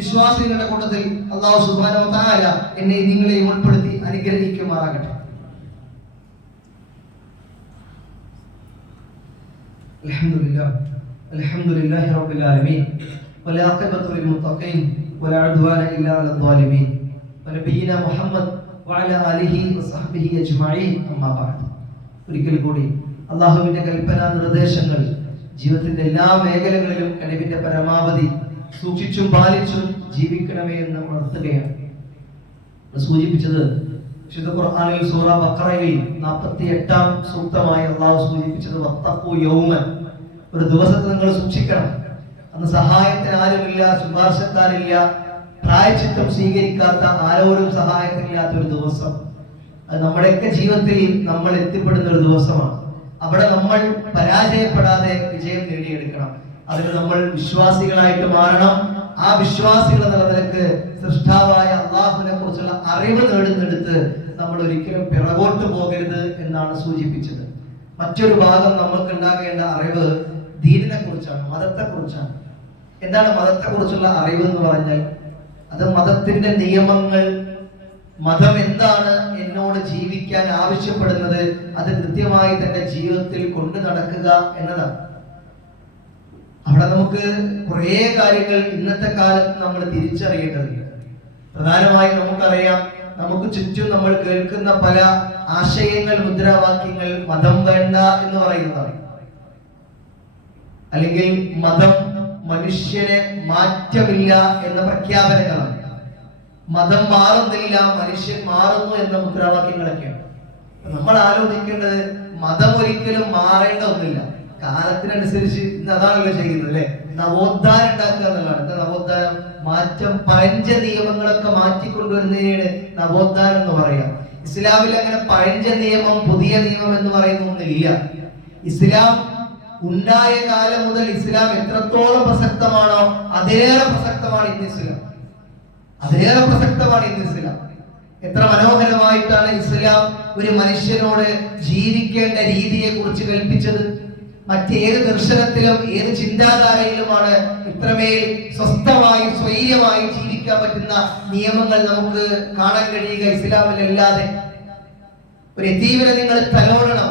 വിശ്വാസികളുടെ കൂട്ടത്തിൽ അള്ളാഹു സുബ്ഹാനഹു വ തആല എന്നെ നിങ്ങളെയും ഉൾപ്പെടുത്തി അനുഗ്രഹിക്കുമാറാകട്ടെ. അൽഹംദുലില്ലാഹി റബ്ബിൽ ആലമീൻ والعاقبة للمتقين ولا عدوان إلا على الظالمين ونبينا محمد وعلى آله وصحبه أجمعين أما بعد. ഒരിക്കൽ കൂടി അല്ലാഹുവിന്റെ കൽപ്പനാ നിർദ്ദേശങ്ങൾ ജീവിതത്തിന്റെ എല്ലാ മേഖലകളിലും കഴിവിന്റെ പരമാവധി സൂക്ഷിച്ചും പാലിച്ചും ജീവിക്കണമേ എന്ന് ഉണർത്തുകയാണ്. സൂചിപ്പിച്ചത് വിശുദ്ധ ഖുർആനിൽ സൂറ ബഖറയിൽ 48-ാം സൂക്തമായി അല്ലാഹു സൂചിപ്പിച്ചത് വത്തഖൂ യൗമൻ, ഒരു ദിവസത്തെ നിങ്ങൾ സൂക്ഷിക്കണം. അന്ന് സഹായത്തിന് ആരുമില്ല, ശുപാർശക്കാരില്ല, പ്രായശ്ചിത്തം സ്വീകരിക്കാത്ത, ആരോരും സഹായത്തിനില്ലാത്ത ഒരു ദിവസം. അത് നമ്മുടെയൊക്കെ ജീവിതത്തിൽ നമ്മൾ എത്തിപ്പെടുന്ന ഒരു ദിവസമാണ്. അവിടെ നമ്മൾ പരാജയപ്പെടാതെ വിജയം നേടിയെടുക്കണം. അതിന് നമ്മൾ വിശ്വാസികളായിട്ട് മാറണം. ആ വിശ്വാസികൾ എന്ന നിലക്ക് സൃഷ്ടാവായ അള്ളാഹുവിനെ കുറിച്ചുള്ള അറിവ് നേടുന്നെടുത്ത് നമ്മൾ ഒരിക്കലും പിറകോട്ട് പോകരുത് എന്നാണ് സൂചിപ്പിച്ചത്. മറ്റൊരു ഭാഗം നമ്മൾക്ക് ഉണ്ടാകേണ്ട അറിവ് ദീനിനെ കുറിച്ചാണ്, മതത്തെ കുറിച്ചാണ്. എന്താണ് മതത്തെ കുറിച്ചുള്ള അറിവ് എന്ന് പറഞ്ഞാൽ? അത് മതത്തിന്റെ നിയമങ്ങൾ, മതം എന്താണ് എന്നോട് ജീവിക്കാൻ ആവശ്യപ്പെടുന്നത്, അത് കൃത്യമായി തന്റെ ജീവിതത്തിൽ കൊണ്ടു നടക്കുക എന്നതാണ്. അവിടെ നമുക്ക് കുറേ കാര്യങ്ങൾ ഇന്നത്തെ കാലത്ത് നമ്മൾ തിരിച്ചറിയേണ്ടതുണ്ട്. പ്രധാനമായും നമുക്കറിയാം, നമുക്ക് ചുറ്റും നമ്മൾ കേൾക്കുന്ന പല ആശയങ്ങൾ, മുദ്രാവാക്യങ്ങൾ മതം വേണ്ട എന്ന് പറയുന്നതാണ്. അല്ലെങ്കിൽ മതം മനുഷ്യനെ മാറ്റമില്ല എന്ന പ്രഖ്യാപനങ്ങളാണ്. മതം മാറുന്നില്ല, മനുഷ്യൻ മാറുന്നു എന്ന മുദ്രാവാക്യങ്ങളൊക്കെയാണ്. നമ്മൾ ആലോചിക്കേണ്ടത്, മതം ഒരിക്കലും മാറേണ്ട ഒന്നില്ല. കാലത്തിനനുസരിച്ച് ഇന്ന് അതാണല്ലോ ചെയ്യുന്നത്, അല്ലെ? നവോത്ഥാനം ഉണ്ടാക്കുക എന്നുള്ളതാണ്. എന്താ നവോത്ഥാനം? മാറ്റം. പഴഞ്ച നിയമങ്ങളൊക്കെ മാറ്റിക്കൊണ്ടുവരുന്നതിനാണ് നവോത്ഥാനം എന്ന് പറയാം. ഇസ്ലാമിൽ അങ്ങനെ പഴഞ്ച നിയമം, പുതിയ നിയമം എന്ന് പറയുന്ന ഒന്നില്ല. ഇസ്ലാം ഉണ്ടായ കാലം മുതൽ ഇസ്ലാം എത്രത്തോളം പ്രസക്തമാണോ അതിലേറെ പ്രസക്തമാണ് ഇന്ന് ഇസ്ലാം. അതിലേറെ പ്രസക്തമാണ് ഇന്ന് ഇസ്ലാം. എത്ര മനോഹരമായിട്ടാണ് ഇസ്ലാം ഒരു മനുഷ്യനോട് ജീവിക്കേണ്ട രീതിയെ കുറിച്ച് കൽപ്പിച്ചത്. മറ്റേത് ദർശനത്തിലും ഏത് ചിന്താധാരയിലുമാണ് ഇത്രമേൽ സ്വസ്ഥമായി സ്വൈര്യമായി ജീവിക്കാൻ പറ്റുന്ന നിയമങ്ങൾ നമുക്ക് കാണാൻ കഴിയുക? ഇസ്ലാമിലല്ലാതെ. ഒരു യതീമിനെ നിങ്ങൾ തലോടണം,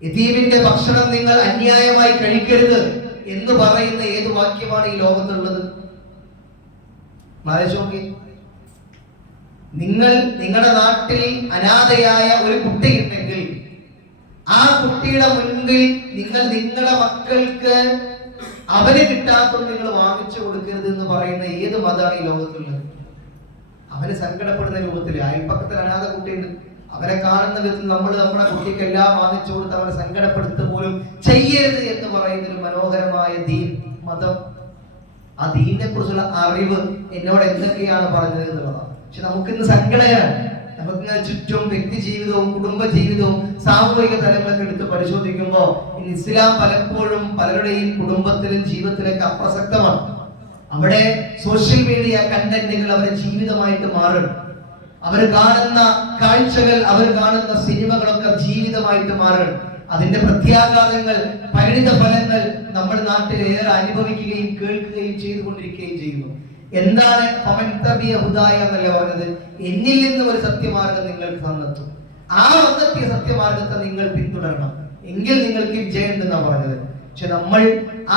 യതീമിന്റെ ഭക്ഷണം നിങ്ങൾ അന്യായമായി കഴിക്കരുത് എന്ന് പറയുന്ന ഏത് വാക്യമാണ് ഈ ലോകത്തുള്ളത്? നോക്കി. നിങ്ങൾ നിങ്ങളുടെ നാട്ടിൽ അനാഥയായ ഒരു കുട്ടി ഉണ്ടെങ്കിൽ ആ കുട്ടിയുടെ മുൻപിൽ നിങ്ങൾ നിങ്ങളുടെ മക്കൾക്ക് അവന് കിട്ടാത്തത് നിങ്ങൾ വാങ്ങിച്ചു കൊടുക്കരുത് എന്ന് പറയുന്ന ഏത് മതമാണ് ഈ ലോകത്തുള്ളത്? അവന് സങ്കടപ്പെടുന്ന രൂപത്തിൽ അയൽപ്പക്കത്തിൽ അനാഥ കുട്ടിയുണ്ട്, അവരെ കാണുന്ന വിധത്തിൽ നമ്മൾ നമ്മുടെ കുട്ടിക്ക് എല്ലാം വാങ്ങിച്ചു കൊടുത്ത് അവരെ സങ്കടപ്പെടുത്തുക പോലും ചെയ്യരുത് എന്ന് പറയുന്ന ഒരു മനോഹരമായ ദീൻ, മതം. ആ ദീനിനെ കുറിച്ചുള്ള അറിവ് എന്നോട് എന്തൊക്കെയാണ് പറഞ്ഞത് എന്നുള്ളതാണ്. പക്ഷെ നമുക്കിന്ന് സങ്കടമാണ്. നമുക്കിങ്ങനെ ചുറ്റും വ്യക്തി ജീവിതവും കുടുംബ ജീവിതവും സാമൂഹിക തലങ്ങളൊക്കെ എടുത്ത് പരിശോധിക്കുമ്പോൾ ഇസ്ലാം പലപ്പോഴും പലരുടെയും കുടുംബത്തിലും ജീവിതത്തിലൊക്കെ അപ്രസക്തമാണ്. അവിടെ സോഷ്യൽ മീഡിയ കണ്ടന്റുകൾ അവരുടെ ജീവിതമായിട്ട് മാറും. അവർ കാണുന്ന കാഴ്ചകൾ, അവർ കാണുന്ന സിനിമകളൊക്കെ ജീവിതമായിട്ട് മാറും. അതിന്റെ പ്രത്യാഘാതങ്ങൾ, പരിണിത ഫലങ്ങൾ നമ്മുടെ നാട്ടിൽ ഏറെ അനുഭവിക്കുകയും കേൾക്കുകയും ചെയ്തുകൊണ്ടിരിക്കുകയും ചെയ്യുന്നു. എന്താണ് എന്നല്ലേ പറഞ്ഞത്? എന്നിൽ നിന്ന് ഒരു സത്യമാർഗം നിങ്ങൾക്ക് കണ്ടെത്തും, ആ വന്നെത്തിയ സത്യമാർഗത്തെ നിങ്ങൾ പിന്തുടരണം, എങ്കിൽ നിങ്ങൾക്ക് വിജയം ഉണ്ടെന്നാണ് പറഞ്ഞത്. പക്ഷെ നമ്മൾ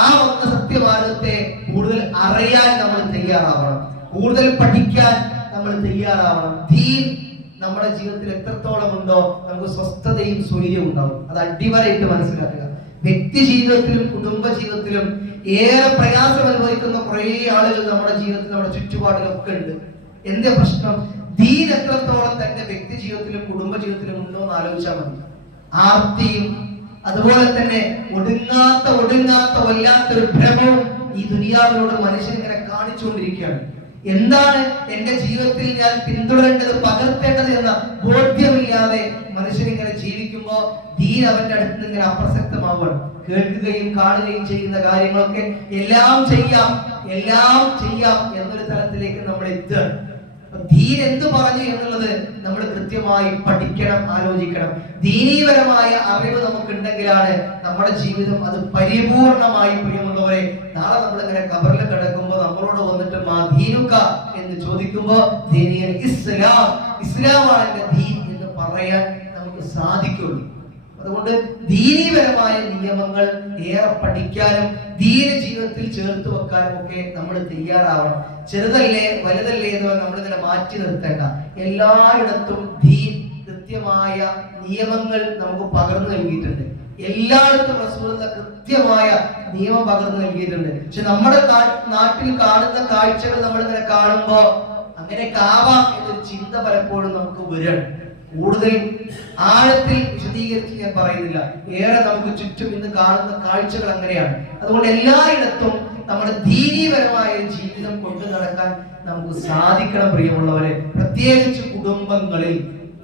ആ വന്ന സത്യമാർഗത്തെ കൂടുതൽ അറിയാൻ നമ്മൾ തയ്യാറാവണം, കൂടുതൽ പഠിക്കാൻ നമ്മൾ തയ്യാറാവണം. ദീൻ നമ്മുടെ ജീവിതത്തിൽ എത്രത്തോളം ഉണ്ടോ നമുക്ക് സ്വസ്ഥതയും സ്വൈര്യവും ഉണ്ടാവും. അത് അടിവരയിട്ട് മനസ്സിലാക്കുക. വ്യക്തി ജീവിതത്തിലും കുടുംബ ജീവിതത്തിലും ഏറെ പ്രയാസം അനുഭവിക്കുന്ന കുറെ ആളുകൾ നമ്മുടെ ജീവിതത്തിൽ, നമ്മുടെ ചുറ്റുപാടിലൊക്കെ ഉണ്ട്. എന്താ പ്രശ്നം? ദീൻ എത്രത്തോളം തന്റെ വ്യക്തി ജീവിതത്തിലും കുടുംബ ജീവിതത്തിലും ഉണ്ടോ എന്ന് ആലോചിച്ചാൽ മതി. ആർത്തിയും അതുപോലെ തന്നെ ഒടുങ്ങാത്ത വല്ലാത്തൊരു ഭ്രമവും ഈ ദുനിയാവിനോട് മനുഷ്യൻ ഇങ്ങനെ കാണിച്ചുകൊണ്ടിരിക്കുകയാണ്. എന്താണ് എന്റെ ജീവിതത്തിൽ ഞാൻ പിന്തുടരേണ്ടത്, പകർത്തേണ്ടത് എന്ന ബോധ്യമില്ലാതെ മനുഷ്യൻ ഇങ്ങനെ ജീവിക്കുമ്പോൾ ദീൻ അവന്റെ അടുത്ത് ഇങ്ങനെ അപ്രസക്തമാവുകയാണ്. കേൾക്കുകയും കാണുകയും ചെയ്യുന്ന കാര്യങ്ങളൊക്കെ എല്ലാം ചെയ്യാം എന്നൊരു തലത്തിലേക്ക് നമ്മൾ എത്തുകയാണ്. ദീൻ എന്ത് പറഞ്ഞു എന്നുള്ളത് നമ്മൾ കൃത്യമായി പഠിക്കണം, ആലോചിക്കണം. ദീനീപരമായ അറിവ് നമുക്കുണ്ടെങ്കിലാണ് നമ്മുടെ ജീവിതം അത് പരിപൂർണമായി. പ്രിയമുള്ളവരെ, നാളെ നമ്മൾ ഇങ്ങനെ ഖബറിൽ കിടക്കുമ്പോൾ നമ്മളോട് വന്നിട്ട് മാ ദീനുക എന്ന് ചോദിക്കുമ്പോൾ ഇസ്ലാമാണ് എന്റെ ദീൻ എന്ന് പറയാൻ നമുക്ക് സാധിക്കുള്ളൂ. അതുകൊണ്ട് ദീനീപരമായ നിയമങ്ങൾ ഏറെ പഠിക്കാനും ദീന ജീവിതത്തിൽ ചേർത്ത് വെക്കാനും ഒക്കെ നമ്മൾ തയ്യാറാവണം. ചെറുതല്ലേ വലുതല്ലേ എന്ന് നമ്മളിങ്ങനെ മാറ്റി നിർത്തേണ്ട. എല്ലായിടത്തും ദീൻ കൃത്യമായ നിയമങ്ങൾ നമുക്ക് പകർന്നു നൽകിയിട്ടുണ്ട്. എല്ലായിടത്തും റസൂലുള്ളാഹി കൃത്യമായ നിയമം പകർന്നു നൽകിയിട്ടുണ്ട്. പക്ഷെ നമ്മുടെ നാട്ടിൽ കാണുന്ന കാഴ്ചകൾ നമ്മളിങ്ങനെ കാണുമ്പോ അങ്ങനെയൊക്കെ ആവാം എന്നൊരു ചിന്ത പലപ്പോഴും നമുക്ക് വരണം. കൂടുതൽ ആഴത്തിൽ വിശദീകരിച്ച് ഞാൻ പറയുന്നില്ല. ഏറെ നമുക്ക് ചുറ്റും ഇന്ന് കാണുന്ന കാഴ്ചകൾ അങ്ങനെയാണ്. അതുകൊണ്ട് എല്ലായിടത്തും നമ്മുടെ ദീനീപരമായ ജീവിതം കൊണ്ടു നടക്കാൻ നമുക്ക് സാധിക്കണം. പ്രിയമുള്ളവരെ, പ്രത്യേകിച്ച്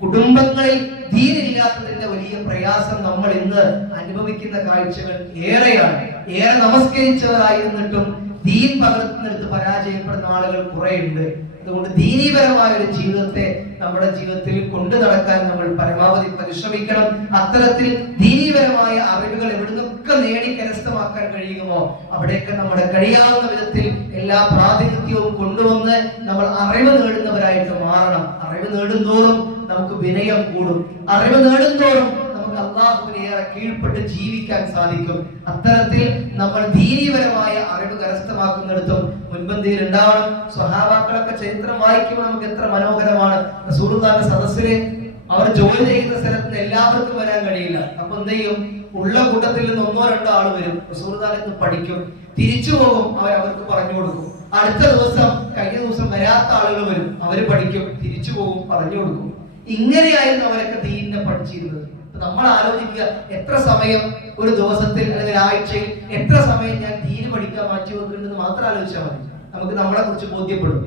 കുടുംബങ്ങളിൽ ദീനില്ലാത്തതിന്റെ വലിയ പ്രയാസം നമ്മൾ ഇന്ന് അനുഭവിക്കുന്ന കാഴ്ചകൾ ഏറെയാണ്. ഏറെ നമസ്കരിച്ചവരായിരുന്നിട്ടും ദീൻ പകർന്നെടുത്ത് പരാജയപ്പെടുന്ന ആളുകൾ കുറെ ഉണ്ട്. അതുകൊണ്ട് ദീനീപരമായ ഒരു ജീവിതത്തെ നമ്മുടെ ജീവിതത്തിൽ കൊണ്ടു നടക്കാൻ നമ്മൾ പരമാവധി പരിശ്രമിക്കണം. അത്തരത്തിൽ ദീനീപരമായ അറിവുകൾ എവിടുന്നൊക്കെ നേടി കരസ്ഥമാക്കാൻ കഴിയുമോ അവിടെയൊക്കെ നമ്മുടെ കഴിയാവുന്ന വിധത്തിൽ എല്ലാ പ്രാതിനിധ്യവും കൊണ്ടുവന്ന് നമ്മൾ അറിവ് നേടുന്നവരായിട്ട് മാറണം. അറിവ് നേടുന്തോറും നമുക്ക് വിനയം കൂടും. അറിവ് നേടുന്തോറും നമുക്ക് അല്ലാഹുവിനെ ഏറെ കീഴ്പ്പെട്ട് ജീവിക്കാൻ സാധിക്കും. അത്തരത്തിൽ നമ്മൾ ദീനീപരമായ അറിവ് കരസ്ഥമാക്കുന്നിടത്തും മുൻപന്തിയിൽ ഉണ്ടാവണം. സ്വഹാബാക്കളൊക്കെ ചരിത്രം വായിക്കുമ്പോൾ നമുക്ക് എത്ര മനോഹരമാണ്. റസൂലുള്ളാഹിന്റെ സദസ്സില് അവർ ജോലി ചെയ്യുന്ന സ്ഥലത്ത് നിന്ന് എല്ലാവർക്കും വരാൻ കഴിയില്ല. അപ്പൊ എന്ത് ചെയ്യും? ഉള്ള കൂട്ടത്തിൽ നിന്ന് ഒന്നോ രണ്ടോ ആള് വരും, റസൂലുള്ളാഹിൽ നിന്ന് പഠിക്കും, തിരിച്ചു പോകും, അവർക്ക് പറഞ്ഞു കൊടുക്കും. അടുത്ത ദിവസം കഴിഞ്ഞ ദിവസം വരാത്ത ആളുകൾ വരും, അവര് പഠിക്കും, തിരിച്ചു പോകും, പറഞ്ഞു കൊടുക്കും. ഇങ്ങനെയായിരുന്നു അവരൊക്കെ ദീനിനെ പഠിച്ചിരുന്നത്. നമ്മൾ ആലോചിക്കുക, എത്ര സമയം ഒരു ദിവസത്തിൽ അല്ലെങ്കിൽ ആഴ്ചയിൽ എത്ര സമയം ഞാൻ ദീന് പഠിക്കാൻ മാറ്റി വെക്കുന്നുണ്ടെന്ന് മാത്രം ആലോചിച്ചാൽ മതി. നമുക്ക് നമ്മളെ കുറിച്ച് ബോധ്യപ്പെടും.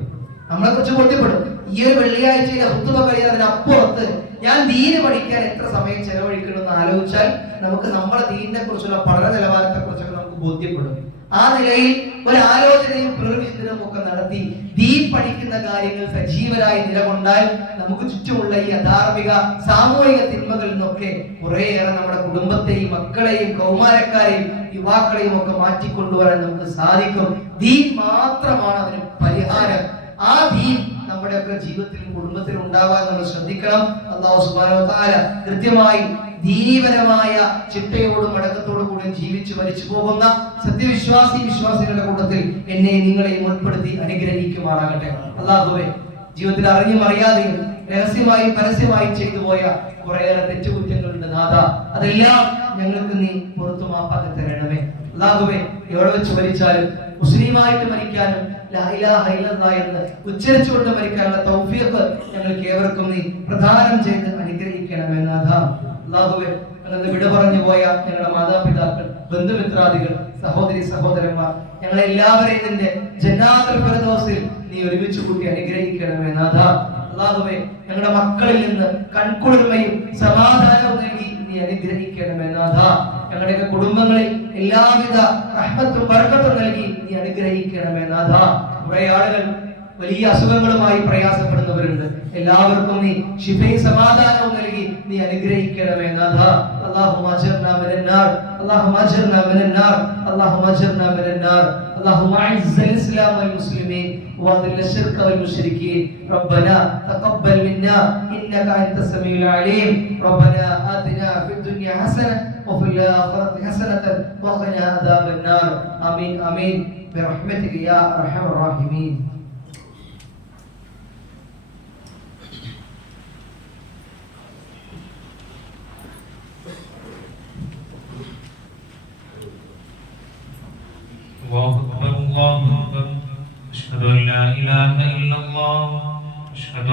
ഈ ഒരു വെള്ളിയാഴ്ചയിലെ ഹുത്തുബ കഴിയാതിനപ്പുറത്ത് ഞാൻ ദീന് പഠിക്കാൻ എത്ര സമയം ചെലവഴിക്കണമെന്ന് ആലോചിച്ചാൽ നമുക്ക് നമ്മുടെ ദീനിനെ കുറിച്ചുള്ള പഠന നിലവാരത്തെ കുറിച്ചൊക്കെ നമുക്ക് ബോധ്യപ്പെടും. ആ നിലയിൽ ഒരു ആലോചനയും പുനർവിചിന്തനവും ഒക്കെ നടത്തി ദീൻ പഠിക്കുന്ന കാര്യങ്ങൾ സജീവരായി നിലകൊണ്ടാൽ നമുക്ക് ചുറ്റുമുള്ള ഈ അധാർമിക സാമൂഹിക തിന്മകളിൽ നിന്നൊക്കെ കുറേയേറെ നമ്മുടെ കുടുംബത്തെയും മക്കളെയും കൗമാരക്കാരെയും യുവാക്കളെയും ഒക്കെ മാറ്റിക്കൊണ്ടുവരാൻ നമുക്ക് സാധിക്കും. ദീൻ മാത്രമാണ് അതിന് പരിഹാരം. ആ ദീൻ നമ്മുടെയൊക്കെ ജീവിതത്തിലും കുടുംബത്തിലും ഉണ്ടാവാൻ നമ്മൾ ശ്രദ്ധിക്കണം. അല്ലാഹു സുബ്ഹാനഹു വ തആല കൃത്യമായി ദീനീപരമായ ചിട്ടയോടും അടക്കത്തോടും കൂടി ജീവിച്ച് മരിച്ചു പോകുന്ന വിശ്വാസികളുടെ കൂട്ടത്തിൽ എന്നെ നിങ്ങളെയും ഉൾപ്പെടുത്തി അനുഗ്രഹിക്കുമാറാകട്ടെ. അല്ലാഹുവേ, ജീവിതത്തിൽ അറിഞ്ഞും അറിയാതെയും രഹസ്യമായും പരസ്യമായും ചെയ്തു പോയ കുറേയേറെ തെറ്റുകുറ്റങ്ങളുണ്ട് നാഥ. അതെല്ലാം ഞങ്ങൾക്ക് നീ പുറത്തു മാപ്പാക്കി തരണമേ. അല്ലാഹുവേ, എവിടെ വെച്ച് മരിച്ചാലും മുസ്ലിമായിട്ട് മരിക്കാനും ലാ ഇലാഹ ഇല്ലല്ലാഹ് എന്ന് ഉച്ചരിച്ചുകൊണ്ട് മരിക്കാനുള്ള തൗഫീഖ് ഞങ്ങൾക്ക് ഏവർക്കും നീ പ്രദാനം ചെയ്ത് അനുഗ്രഹിക്കണമേ നാഥ. അല്ലാഹുവേ, ഞങ്ങളുടെ വിട പറഞ്ഞു പോയ ഞങ്ങളുടെ മാതാപിതാക്കൾ, ബന്ധുമിത്രാദികൾ, സഹോദരി സഹോദരന്മാർ, ഞങ്ങളെ എല്ലാവരെയും നിന്റെ ജന്നാത്തുൽ ഫിർദൗസിൽ നീ ഒരുമിച്ച് കൂട്ടി അനുഗ്രഹിക്കണമേ നാഥ. അല്ലാഹുവേ, ഞങ്ങളുടെ മക്കളിൽ നിന്ന് കൺകുളിർമയും സമാധാനവും നൽകി നീ അനുഗ്രഹിക്കണമേ നാഥ. ഞങ്ങളുടെ കുടുംബങ്ങളിൽ എല്ലാവിധ റഹ്മത്തും ബർക്കത്തും നൽകി നീ അനുഗ്രഹിക്കണമേ നാഥ. കുറെ ആളുകൾ വലിയ അസുഖങ്ങളുമായി പ്രയാസപ്പെടുന്നവരുണ്ട്. എല്ലാവർക്കും നീ ശിഫയും സമാധാനവും നൽകി നീ അനുഗ്രഹിക്കണമേ നാഥ. اللهم اجرنا من النار اللهم اجرنا من النار اللهم اجرنا من النار اللهم اعز الاسلام والمسلمين واذل الشرك والمشركين ربنا تقبل منا انك انت السميع العليم ربنا آتنا في الدنيا حسنه وفي الاخره حسنه وقنا عذاب النار امين امين برحمتك يا ارحم الراحمين. الله أكبر الله أكبر أشهد أن لا إله إلا الله أشهد